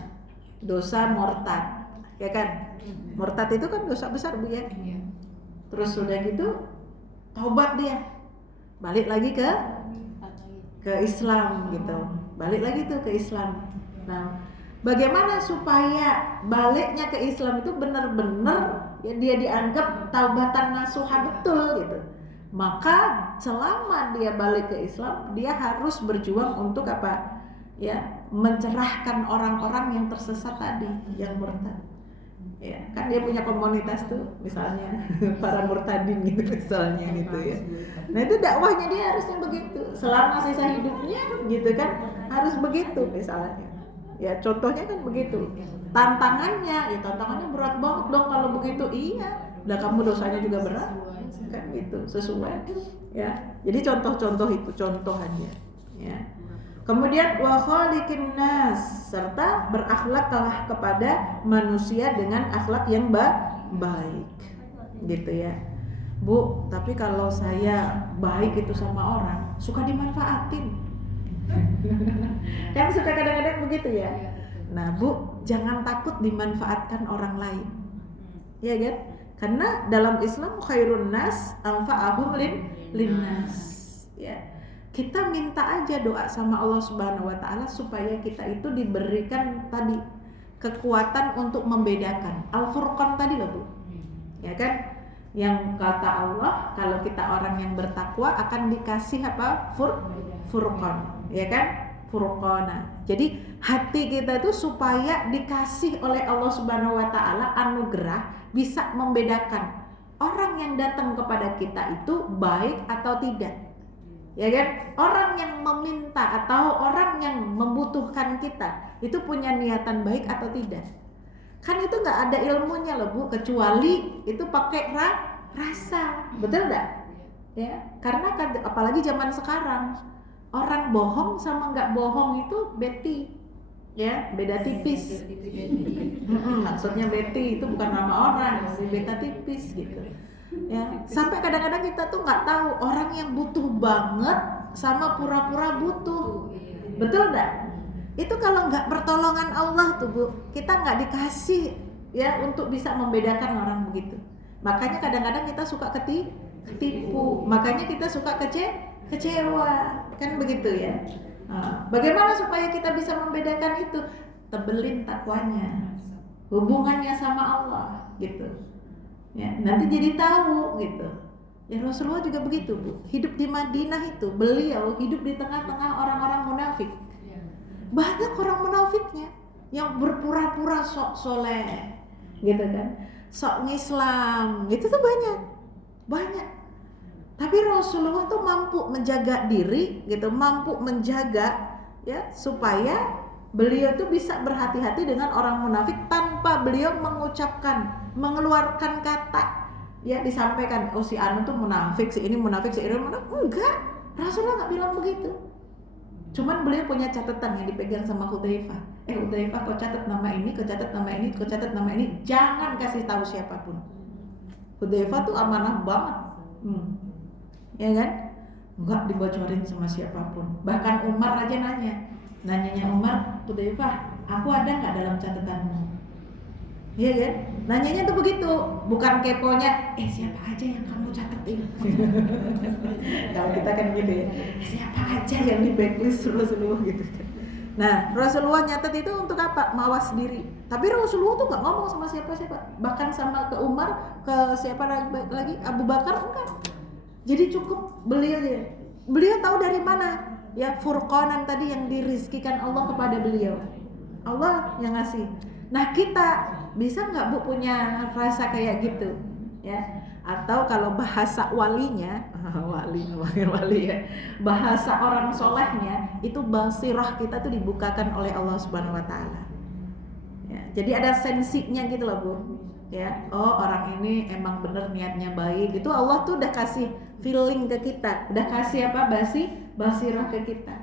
dosa murtad, ya kan? Murtad itu kan dosa besar Bu ya. Iya. Terus sudah gitu taubat dia, balik lagi ke Islam gitu, balik lagi tuh ke Islam. Nah, bagaimana supaya baliknya ke Islam itu benar-benar ya dia dianggap taubatan nasuha betul gitu. Maka selama dia balik ke Islam, dia harus berjuang untuk apa? Ya, mencerahkan orang-orang yang tersesat tadi, yang murtad. Ya, kan dia punya komunitas tuh, misalnya para murtadin gitu misalnya gitu ya. Nah itu dakwahnya dia harusnya begitu, selama sisa hidupnya gitu kan harus begitu misalnya. Ya contohnya kan begitu. Tantangannya, ya tantangannya berat banget dong kalau begitu. Iya, lah kamu dosanya juga berat kan gitu, sesuai. Ya, jadi contoh-contoh itu contoh aja. Ya. Kemudian wa khaliqin nas, serta berakhlaklah kepada manusia dengan akhlak yang baik. Gitu ya. Bu, tapi kalau saya baik itu sama orang, suka dimanfaatin. Kan suka kadang-kadang begitu ya. Nah, Bu, jangan takut dimanfaatkan orang lain. Ya kan? Karena dalam Islam khairun nas anfa'ahum linnas. Ya. Kita minta aja doa sama Allah Subhanahu wa taala supaya kita itu diberikan tadi kekuatan untuk membedakan. Al-Furqan tadi loh Bu. Ya kan? Yang kata Allah kalau kita orang yang bertakwa akan dikasih apa? Furqan. Ya kan? Furqana. Jadi hati kita itu supaya dikasih oleh Allah Subhanahu wa taala anugerah bisa membedakan orang yang datang kepada kita itu baik atau tidak. Ya kan? Orang yang meminta atau orang yang membutuhkan kita itu punya niatan baik atau tidak. Kan itu nggak ada ilmunya loh Bu, kecuali itu pakai rasa. Betul nggak? Ya, karena apalagi zaman sekarang orang bohong sama nggak bohong itu ya beda tipis. Maksudnya Betty itu bukan nama orang, beta tipis gitu. Ya, sampai kadang-kadang kita tuh nggak tahu orang yang butuh banget sama pura-pura butuh. Betul nggak? Itu kalau nggak pertolongan Allah tuh Bu, kita nggak dikasih ya untuk bisa membedakan orang begitu. Makanya kadang-kadang kita suka ketipu, makanya kita suka kecewa, kan begitu ya. Nah, bagaimana supaya kita bisa membedakan itu? Tebelin takwanya, hubungannya sama Allah gitu. Ya, nanti jadi tahu gitu. Ya Rasulullah juga begitu Bu. Hidup di Madinah itu beliau hidup di tengah-tengah orang-orang munafik. Banyak orang munafiknya yang berpura-pura sok soleh, gitu kan? Sok ngislam, itu tuh banyak. Tapi Rasulullah tuh mampu menjaga diri, gitu, mampu menjaga ya supaya beliau tuh bisa berhati-hati dengan orang munafik tanpa beliau mengeluarkan kata ya disampaikan si anu tuh munafik, si ini munafik, si ini munafik. Enggak, Rasulullah nggak bilang begitu. Cuman beliau punya catatan yang dipegang sama Hudzaifah. Hudzaifah kau catat nama ini, kau catat nama ini, kau catat nama ini, jangan kasih tahu siapapun. Hudzaifah tuh amanah banget. Ya kan? Enggak dibocorin sama siapapun. Bahkan Umar aja nanyanya Umar, Hudzaifah, aku ada nggak dalam catatanmu? Iya kan? Nanyanya tuh begitu, bukan keponya, siapa aja yang kamu catat ini? Kalau kita kan gitu ya, siapa aja yang di backlist Rasulullah gitu kan. Nah, Rasulullah nyatet itu untuk apa? Mawas diri. Tapi Rasulullah tuh nggak ngomong sama siapa-siapa, bahkan sama ke Umar, ke siapa lagi? Abu Bakar enggak. Jadi cukup beliau tahu dari mana ya furqanan tadi yang dirizkikan Allah kepada beliau. Allah yang ngasih. Nah kita bisa nggak Bu punya rasa kayak gitu ya? Atau kalau bahasa walinya, wali ya, bahasa orang solehnya itu basirah kita tuh dibukakan oleh Allah Subhanahu Wa Taala. Ya, jadi ada sensinya gitu loh Bu. Ya, oh orang ini emang bener niatnya baik. Itu Allah tuh udah kasih feeling ke kita, udah kasih apa basirah ke kita.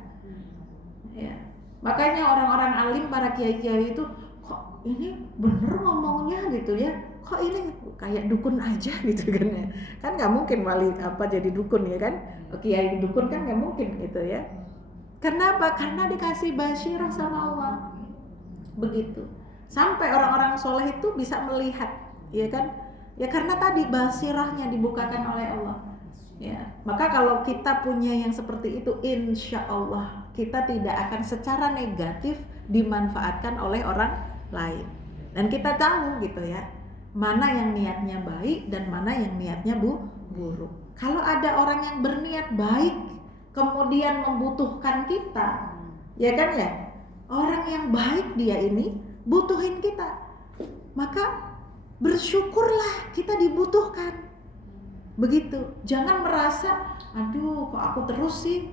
Ya, makanya orang-orang alim para kiai-kiai itu kok ini bener ngomongnya gitu ya, kok ini kayak dukun aja gitu kan ya, kan nggak mungkin wali apa jadi dukun ya kan, kiai dukun kan nggak mungkin gitu ya. Karena apa? Karena dikasih basyirah sama Allah, begitu. Sampai orang-orang soleh itu bisa melihat, ya kan? Ya karena tadi basirahnya dibukakan oleh Allah. Ya, maka kalau kita punya yang seperti itu, insya Allah kita tidak akan secara negatif dimanfaatkan oleh orang lain. Dan kita tahu gitu ya, mana yang niatnya baik dan mana yang niatnya buruk. Kalau ada orang yang berniat baik kemudian membutuhkan kita, ya kan ya, orang yang baik dia ini butuhin kita, maka bersyukurlah kita dibutuhkan. Begitu, jangan merasa aduh kok aku terus sih.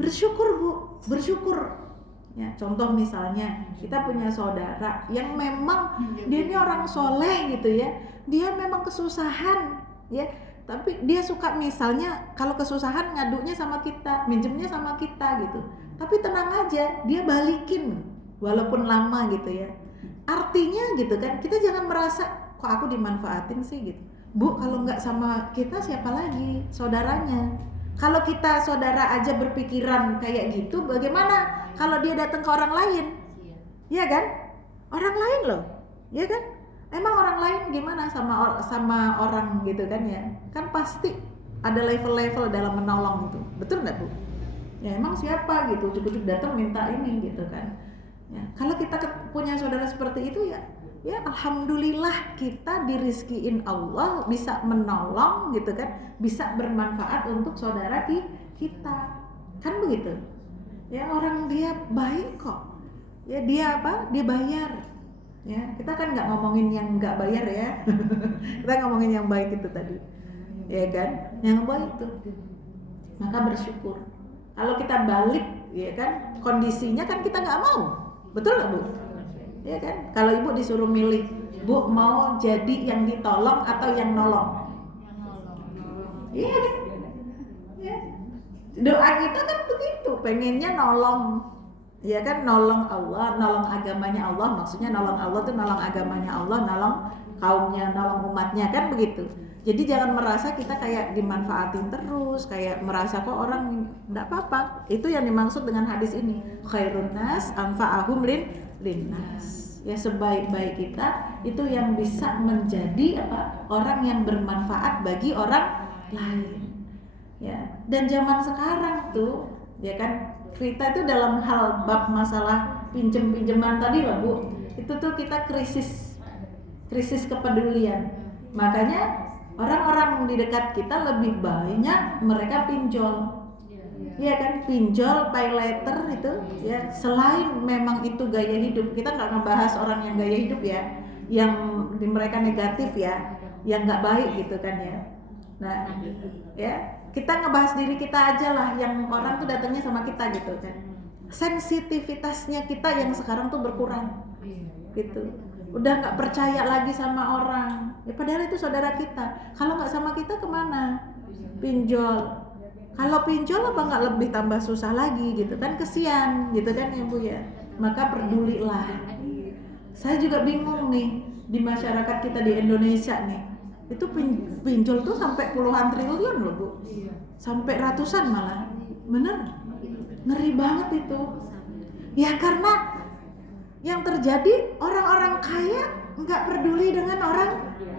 Bersyukur Bu, bersyukur ya. Contoh misalnya kita punya saudara yang memang dia ini orang soleh gitu ya, dia memang kesusahan ya, tapi dia suka misalnya kalau kesusahan ngadunya sama kita, minjemnya sama kita gitu, tapi tenang aja dia balikin walaupun lama gitu ya. Artinya gitu kan, kita jangan merasa kok aku dimanfaatin sih gitu. Bu, kalau nggak sama kita siapa lagi saudaranya? Kalau kita saudara aja berpikiran kayak gitu, bagaimana kalau dia datang ke orang lain? Ya kan? Orang lain loh, ya kan? Emang orang lain gimana sama orang gitu kan ya? Kan pasti ada level-level dalam menolong itu, betul nggak Bu? Ya emang siapa gitu, cukup datang minta ini gitu kan? Ya, kalau kita punya saudara seperti itu ya alhamdulillah kita dirizkiin Allah bisa menolong gitu kan, bisa bermanfaat untuk saudara kita, kan begitu ya. Orang dia baik kok ya, dia apa, dia bayar ya. Kita kan nggak ngomongin yang nggak bayar ya kita ngomongin yang baik itu tadi ya kan, yang baik itu. Maka bersyukur kalau kita balik ya kan, kondisinya kan kita nggak mau, betul nggak Bu? Ya kan, kalau ibu disuruh milih, Bu mau jadi yang ditolong atau yang nolong? Iya kan? Ya. Doa kita kan begitu, pengennya nolong, ya kan, nolong Allah, nolong agamanya Allah. Maksudnya nolong Allah tuh nolong agamanya Allah, nolong kaumnya, nolong umatnya, kan begitu. Jadi jangan merasa kita kayak dimanfaatin terus, kayak merasa kok orang enggak apa-apa. Itu yang dimaksud dengan hadis ini. Khairun nas anfa'ahum linnas. Ya, sebaik-baik kita itu yang bisa menjadi apa? Orang yang bermanfaat bagi orang lain. Ya, dan zaman sekarang tuh ya kan, kita itu dalam hal bab masalah pinjeman tadi lah Bu. Itu tuh kita krisis kepedulian. Makanya orang-orang di dekat kita lebih banyak mereka pinjol, ya kan, pinjol, pay later itu, ya. Selain memang itu gaya hidup, kita nggak ngebahas orang yang gaya hidup ya, yang di mereka negatif ya, yang nggak baik gitu kan ya. Nah, ya kita ngebahas diri kita aja lah, yang orang tuh datangnya sama kita gitu kan. Sensitivitasnya kita yang sekarang tuh berkurang, gitu. Udah nggak percaya lagi sama orang, ya padahal itu saudara kita. Kalau nggak sama kita kemana? Pinjol. Kalau pinjol apa nggak lebih tambah susah lagi gitu kan, kesian gitu kan ya Bu ya. Maka pedulilah. Saya juga bingung nih, di masyarakat kita di Indonesia nih, itu pinjol tuh sampai puluhan triliun loh Bu, sampai ratusan malah, bener, ngeri banget itu. Ya karena yang terjadi orang-orang kaya nggak peduli dengan orang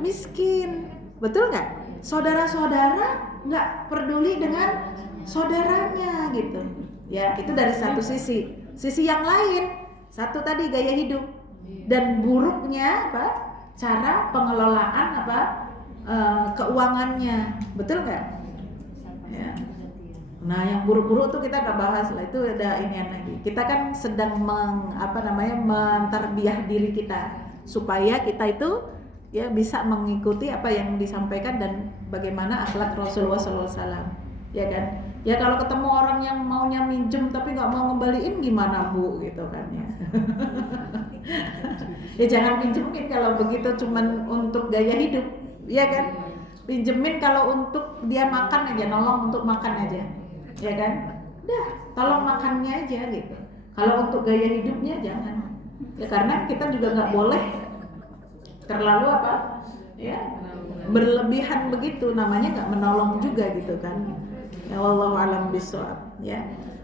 miskin, betul nggak? Saudara-saudara nggak peduli dengan saudaranya gitu. Ya itu dari satu sisi. Sisi yang lain, satu tadi gaya hidup dan buruknya apa? Cara pengelolaan apa? Keuangannya, betul nggak? Ya. Nah yang buruk-buruk tuh kita nggak bahas lah, itu ada inian lagi. Kita kan sedang menterbiah diri kita supaya kita itu ya bisa mengikuti apa yang disampaikan dan bagaimana akhlak Rasulullah SAW, ya kan? Ya kalau ketemu orang yang maunya minjem tapi nggak mau ngembaliin gimana Bu gitu kan ya. Ya jangan pinjemin kalau begitu cuman untuk gaya hidup, ya kan? Pinjemin kalau untuk dia makan aja, nolong untuk makan aja, ya kan? Udah, tolong makannya aja gitu. Kalau untuk gaya hidupnya jangan. Ya karena kita juga nggak boleh terlalu apa? Ya, berlebihan begitu, namanya nggak menolong juga gitu kan. Ya wallahu alam bishawab ya.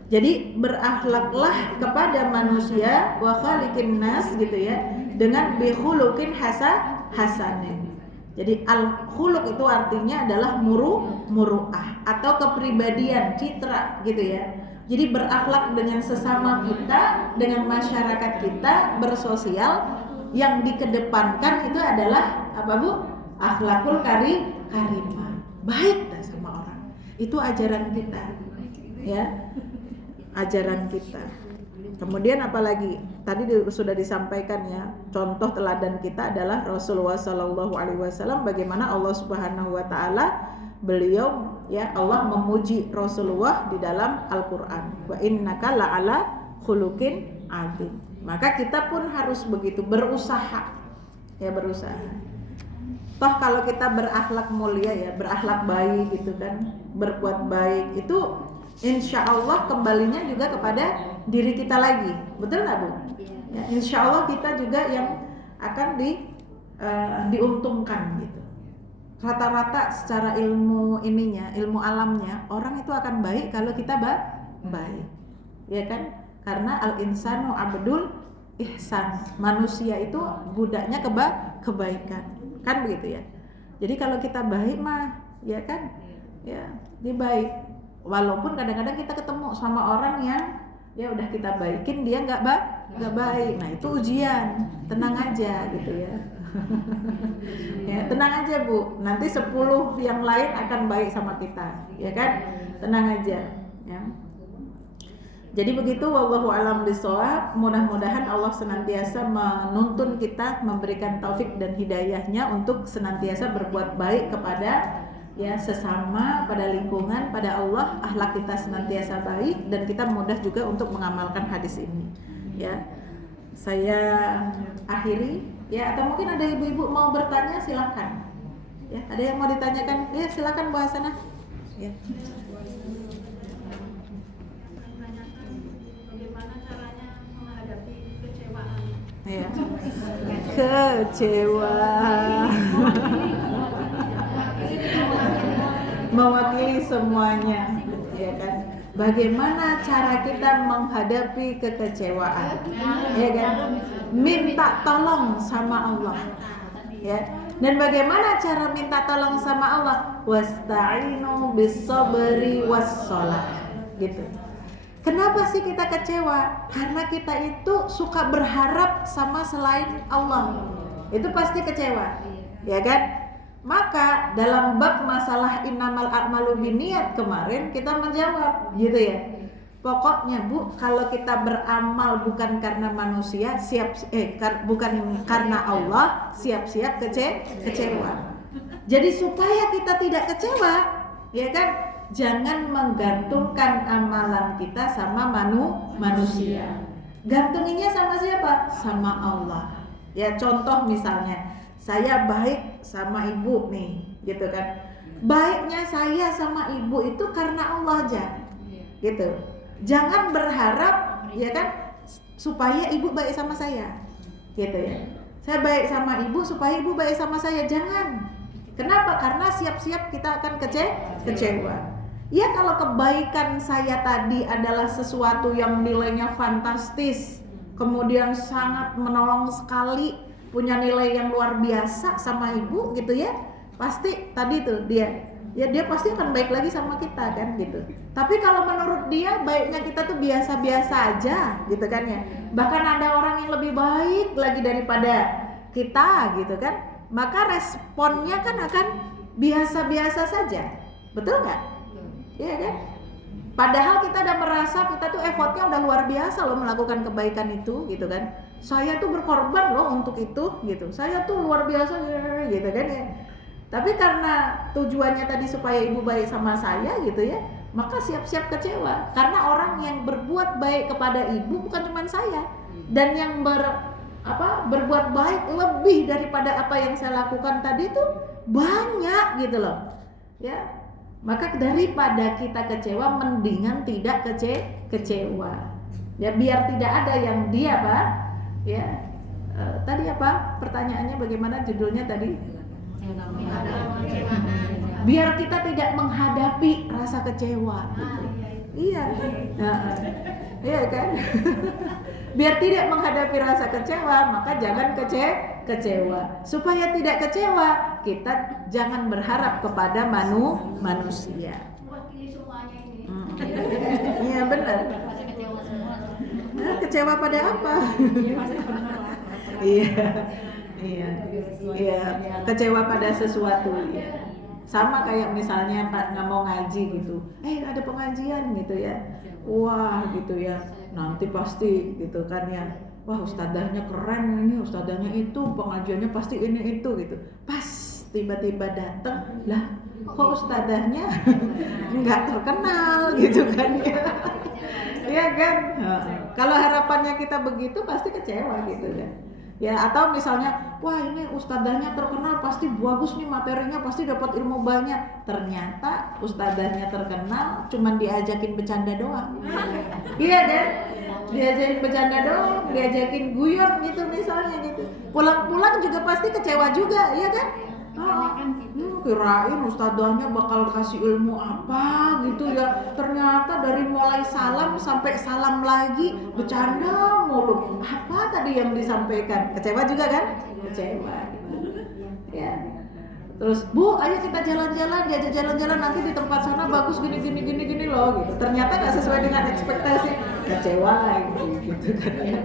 Jadi berakhlaklah kepada manusia wa khaliqin nas gitu ya dengan bi khuluqin hasanin. Jadi al khuluq itu artinya adalah muru'ah atau kepribadian, citra gitu ya. Jadi berakhlak dengan sesama kita, dengan masyarakat kita, bersosial, yang dikedepankan itu adalah apa Bu? Akhlakul karimah. Baik dah sama orang. Itu ajaran kita. Ya. Ajaran kita. Kemudian apalagi? Tadi sudah disampaikan ya. Contoh teladan kita adalah Rasulullah sallallahu alaihi wasallam, bagaimana Allah Subhanahu wa taala beliau ya Allah memuji Rasulullah di dalam Al-Qur'an. Wa innaka la'ala khuluqin 'adzim. Maka kita pun harus begitu, berusaha. Ya berusaha. Toh kalau kita berakhlak mulia ya, berakhlak baik gitu kan, berbuat baik itu insya Allah kembalinya juga kepada diri kita lagi, betul nggak Bu? Ya, insya Allah kita juga yang akan diuntungkan gitu. Rata-rata secara ilmu ilmu alamnya orang itu akan baik kalau kita baik, ya kan? Karena al insanu abdul ihsan, manusia itu budaknya kebaikan, kan begitu ya. Jadi kalau kita baik mah, ya kan, ya dia baik. Walaupun kadang-kadang kita ketemu sama orang yang ya udah kita baikin dia nggak baik, nah itu ujian, tenang aja gitu ya. Ya tenang aja Bu, nanti 10 yang lain akan baik sama kita, ya kan, tenang aja ya. Jadi begitu, wallahu alam bishawab. Mudah-mudahan Allah senantiasa menuntun kita, memberikan taufik dan hidayahnya untuk senantiasa berbuat baik kepada ya sesama, pada lingkungan, pada Allah. Akhlak kita senantiasa baik dan kita mudah juga untuk mengamalkan hadis ini. Ya, saya akhiri. Ya, atau mungkin ada ibu-ibu mau bertanya, silakan. Ya, ada yang mau ditanyakan? Ya, silakan Bu Hasanah. Ya. Ya. Kecewa. Mewakili semuanya, ya kan? Bagaimana cara kita menghadapi kekecewaan? Ya kan? Minta tolong sama Allah. Ya. Dan bagaimana cara minta tolong sama Allah? Wasta'inu bis-sabri was-shalah. Gitu. Kenapa sih kita kecewa? Karena kita itu suka berharap sama selain Allah. Itu pasti kecewa, ya kan? Maka dalam bab masalah innamal a'malu binniyat kemarin kita menjawab, gitu ya. Pokoknya Bu, kalau kita beramal bukan karena manusia, bukan karena Allah, siap-siap kecewa. Jadi supaya kita tidak kecewa, ya kan? Jangan menggantungkan amalan kita sama manusia. Gantunginya sama siapa? Sama Allah. Ya contoh misalnya, saya baik sama ibu nih, gitu kan. Baiknya saya sama ibu itu karena Allah aja, gitu. Jangan berharap, ya kan, supaya ibu baik sama saya, gitu ya. Saya baik sama ibu supaya ibu baik sama saya, jangan. Kenapa? Karena siap-siap kita akan kecewa. Ya kalau kebaikan saya tadi adalah sesuatu yang nilainya fantastis, kemudian sangat menolong sekali, punya nilai yang luar biasa sama ibu gitu ya, pasti tadi tuh dia pasti akan baik lagi sama kita kan gitu. Tapi kalau menurut dia baiknya kita tuh biasa-biasa aja gitu kan ya, bahkan ada orang yang lebih baik lagi daripada kita gitu kan, maka responnya kan akan biasa-biasa saja, betul nggak? Iya kan? Padahal kita udah merasa kita tuh effortnya udah luar biasa loh melakukan kebaikan itu gitu kan. Saya tuh berkorban loh untuk itu gitu. Saya tuh luar biasa gitu kan ya. Tapi karena tujuannya tadi supaya ibu baik sama saya gitu ya, maka siap-siap kecewa. Karena orang yang berbuat baik kepada ibu bukan cuma saya, dan yang berbuat baik lebih daripada apa yang saya lakukan tadi tuh banyak gitu loh. Ya. Maka daripada kita kecewa, mendingan tidak kecewa. Ya biar tidak ada yang dia Ya, tadi apa? Pertanyaannya bagaimana judulnya tadi? Biar kita tidak menghadapi rasa kecewa gitu. Iya. Iya kan? Biar tidak menghadapi rasa kecewa, maka jangan kecewa. Supaya tidak kecewa, kita jangan berharap kepada manusia. Iya benar. Nah, kecewa pada apa? Iya. Iya. Iya, kecewa pada sesuatu ya. Sama kayak misalnya Pak nggak mau ngaji gitu. Ada pengajian gitu ya. Wah, gitu ya. Nanti pasti gitu kan ya. Wah, ustadzahnya keren ini, ustadzahnya itu, pengajiannya pasti ini itu gitu. Pas tiba-tiba datang, lah kok ustadzahnya nggak terkenal gitu kan ya. Iya kan? Kalau harapannya kita begitu pasti kecewa gitu kan. Ya, atau misalnya, wah ini ustadzahnya terkenal, pasti bagus nih materinya, pasti dapat ilmu banyak. Ternyata ustadzahnya terkenal, cuman diajakin bercanda doang. Iya kan? Diajakin bercanda doang, diajakin guyon gitu misalnya gitu. Pulang-pulang juga pasti kecewa juga, iya kan? Kirain ustadzahnya bakal kasih ilmu apa gitu ya. Ternyata dari mulai salam sampai salam lagi bercanda mulu. Apa tadi yang disampaikan? Kecewa juga kan? Kecewa. Ya. Terus, Bu, ayo kita jalan-jalan, diajak jalan-jalan, nanti di tempat sana bagus gini loh gitu. Ternyata nggak sesuai dengan ekspektasi, kecewa gitu kan ya.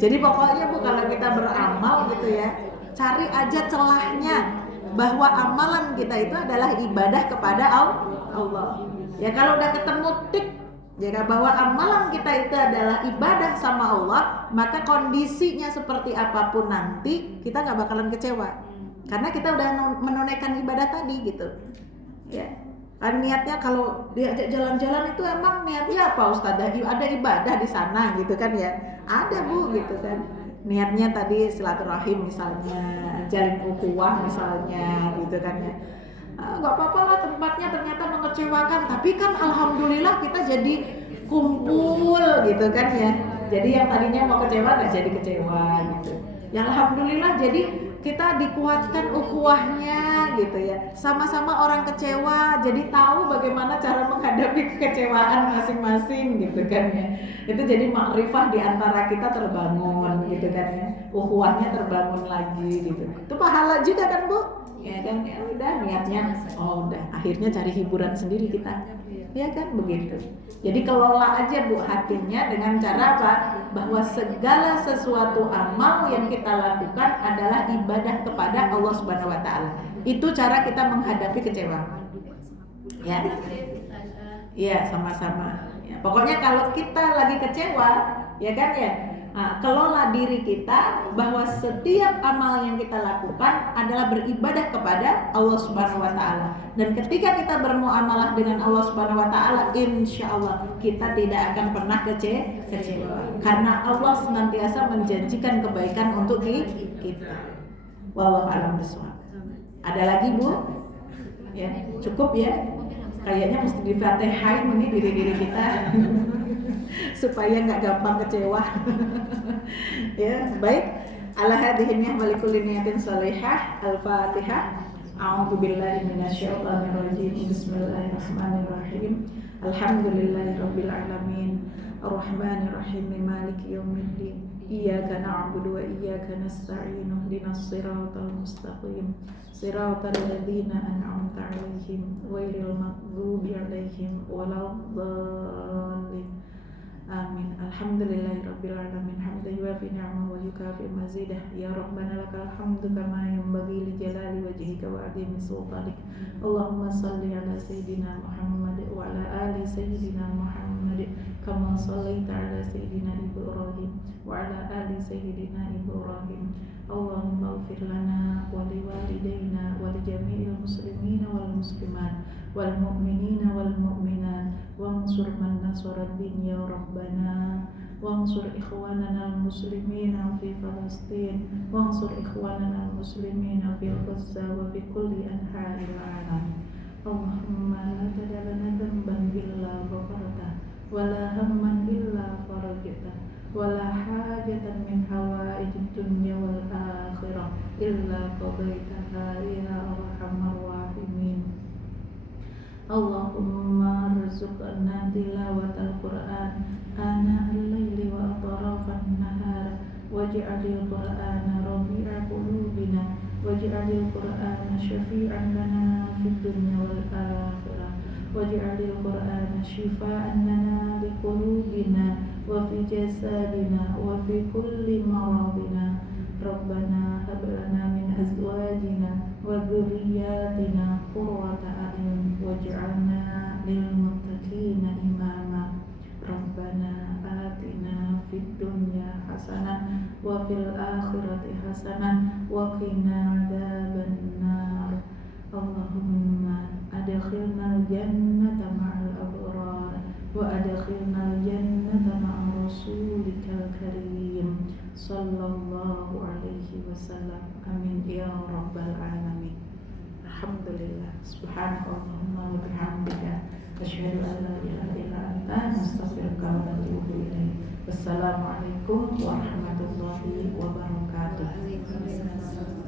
Jadi pokoknya Bu, kalau kita beramal gitu ya, cari aja celahnya bahwa amalan kita itu adalah ibadah kepada Allah. Ya kalau udah ketemu tik ya bahwa amalan kita itu adalah ibadah sama Allah, maka kondisinya seperti apapun nanti kita nggak bakalan kecewa. Karena kita udah menunaikan ibadah tadi gitu. Ya. Kan niatnya kalau diajak jalan-jalan itu emang niatnya apa Ustazah? Ada ibadah di sana gitu kan ya. Ada Bu gitu kan. Niatnya tadi silaturahim misalnya, jalin ukhuwah misalnya gitu kan ya. Gak apa-apa lah tempatnya ternyata mengecewakan, tapi kan alhamdulillah kita jadi kumpul gitu kan ya. Jadi yang tadinya mau kecewa gak jadi kecewa gitu. Ya alhamdulillah jadi kita dikuatkan ukhuwahnya gitu ya. Sama-sama orang kecewa jadi tahu bagaimana cara menghadapi kekecewaan masing-masing gitu kan ya. Itu jadi makrifah di antara kita terbangun gitu kan ya. Ukhuwahnya terbangun lagi gitu. Itu pahala juga kan Bu? Ya kan, ya udah niatnya, udah akhirnya cari hiburan sendiri kita, ya kan begitu. Jadi kelola aja Bu hatinya dengan cara apa? Bahwa segala sesuatu amal yang kita lakukan adalah ibadah kepada Allah Subhanahu Wa Taala. Itu cara kita menghadapi kecewa. Ya, iya sama-sama. Ya, pokoknya kalau kita lagi kecewa, ya kan ya. Kelola diri kita bahwa setiap amal yang kita lakukan adalah beribadah kepada Allah Subhanahu Wa Taala. Dan ketika kita bermuamalah dengan Allah Subhanahu Wa Taala, insya Allah kita tidak akan pernah kecewa. Karena Allah senantiasa menjanjikan kebaikan untuk kita. Wallahu a'lam bishawab. Ada lagi Bu? Ya, cukup ya. Kayaknya mesti di-Fatihain ini diri-diri kita. Supaya nggak gampang kecewa. Ya baik, ala hadhihi ni'mah likulli niyatin salihah. Al-Fatihah. A'udzu billahi minasyaitonir rajim. Bismillahirrahmanirrahim. Alhamdulillahirabbil alamin. Arrahmanir rahim. Maliki yaumiddin. Iyyaka na'budu wa iyyaka nasta'in. Ihdinas siratal mustaqim. Siratal ladzina an'amta 'alaihim ghairil maghdubi 'alaihim waladdallin. Amin. Alhamdulillahirabbil alamin. Hamdan yuwafi ni'amahu wa yukafi mazidah. Ya Rabbana lakal hamdu kama yanbaghi li jalali wajhika wa 'azimi sultanik. Allahumma shalli ala sayyidina Muhammad wa ala ali sayyidina Muhammad kama shallaita ala sayyidina Ibrahim wa ala ali sayyidina Ibrahim. Allahumma ighfir lana wa liwalidayna wa li jami'il muslimina wal muslimat wal mu'minina wal mu'minat wansur man nasara din ya Rabbana wansur ikhwanana al muslimina fi Palestin wansur ikhwanana al muslimina fi Gaza wa fi kulli anha'il alam. Allahumma la tad'a lana dhanban illa ghafarta wa la hamman illa farajta ولا حاجة من حوائج الدنيا والآخرة إلا قضيتها يا أرحم الراحمين. اللهم ارزقنا تلاوة القرآن آناء الليل وأطراف النهار، واجعل القرآن ربيع قلوبنا، واجعل القرآن شفيعا لنا في الدنيا والآخرة، واجعل القرآن شفاء لنا لقلوبنا وفي جسدنا وفي كل مرضنا. ربنا هب لنا من أزواجنا وذرياتنا قرة أعين واجعلنا للمتقين إماما. ربنا آتنا في الدنيا حسنة وفي الآخرة حسنة وقنا عذاب النار. اللهم أدخلنا الجنة مع الأبرار وأدخلنا الجنة مع رسولك الكريم صلى الله عليه وسلم. آمين يا رب العالمين. Alhamdulillah. Subhanakallahumma wa bihamdika asyhadu an la ilaha illa anta astaghfiruka wa atubu ilaik. Wassalamualaikum warahmatullahi wabarakatuh. Waalaikumsalam.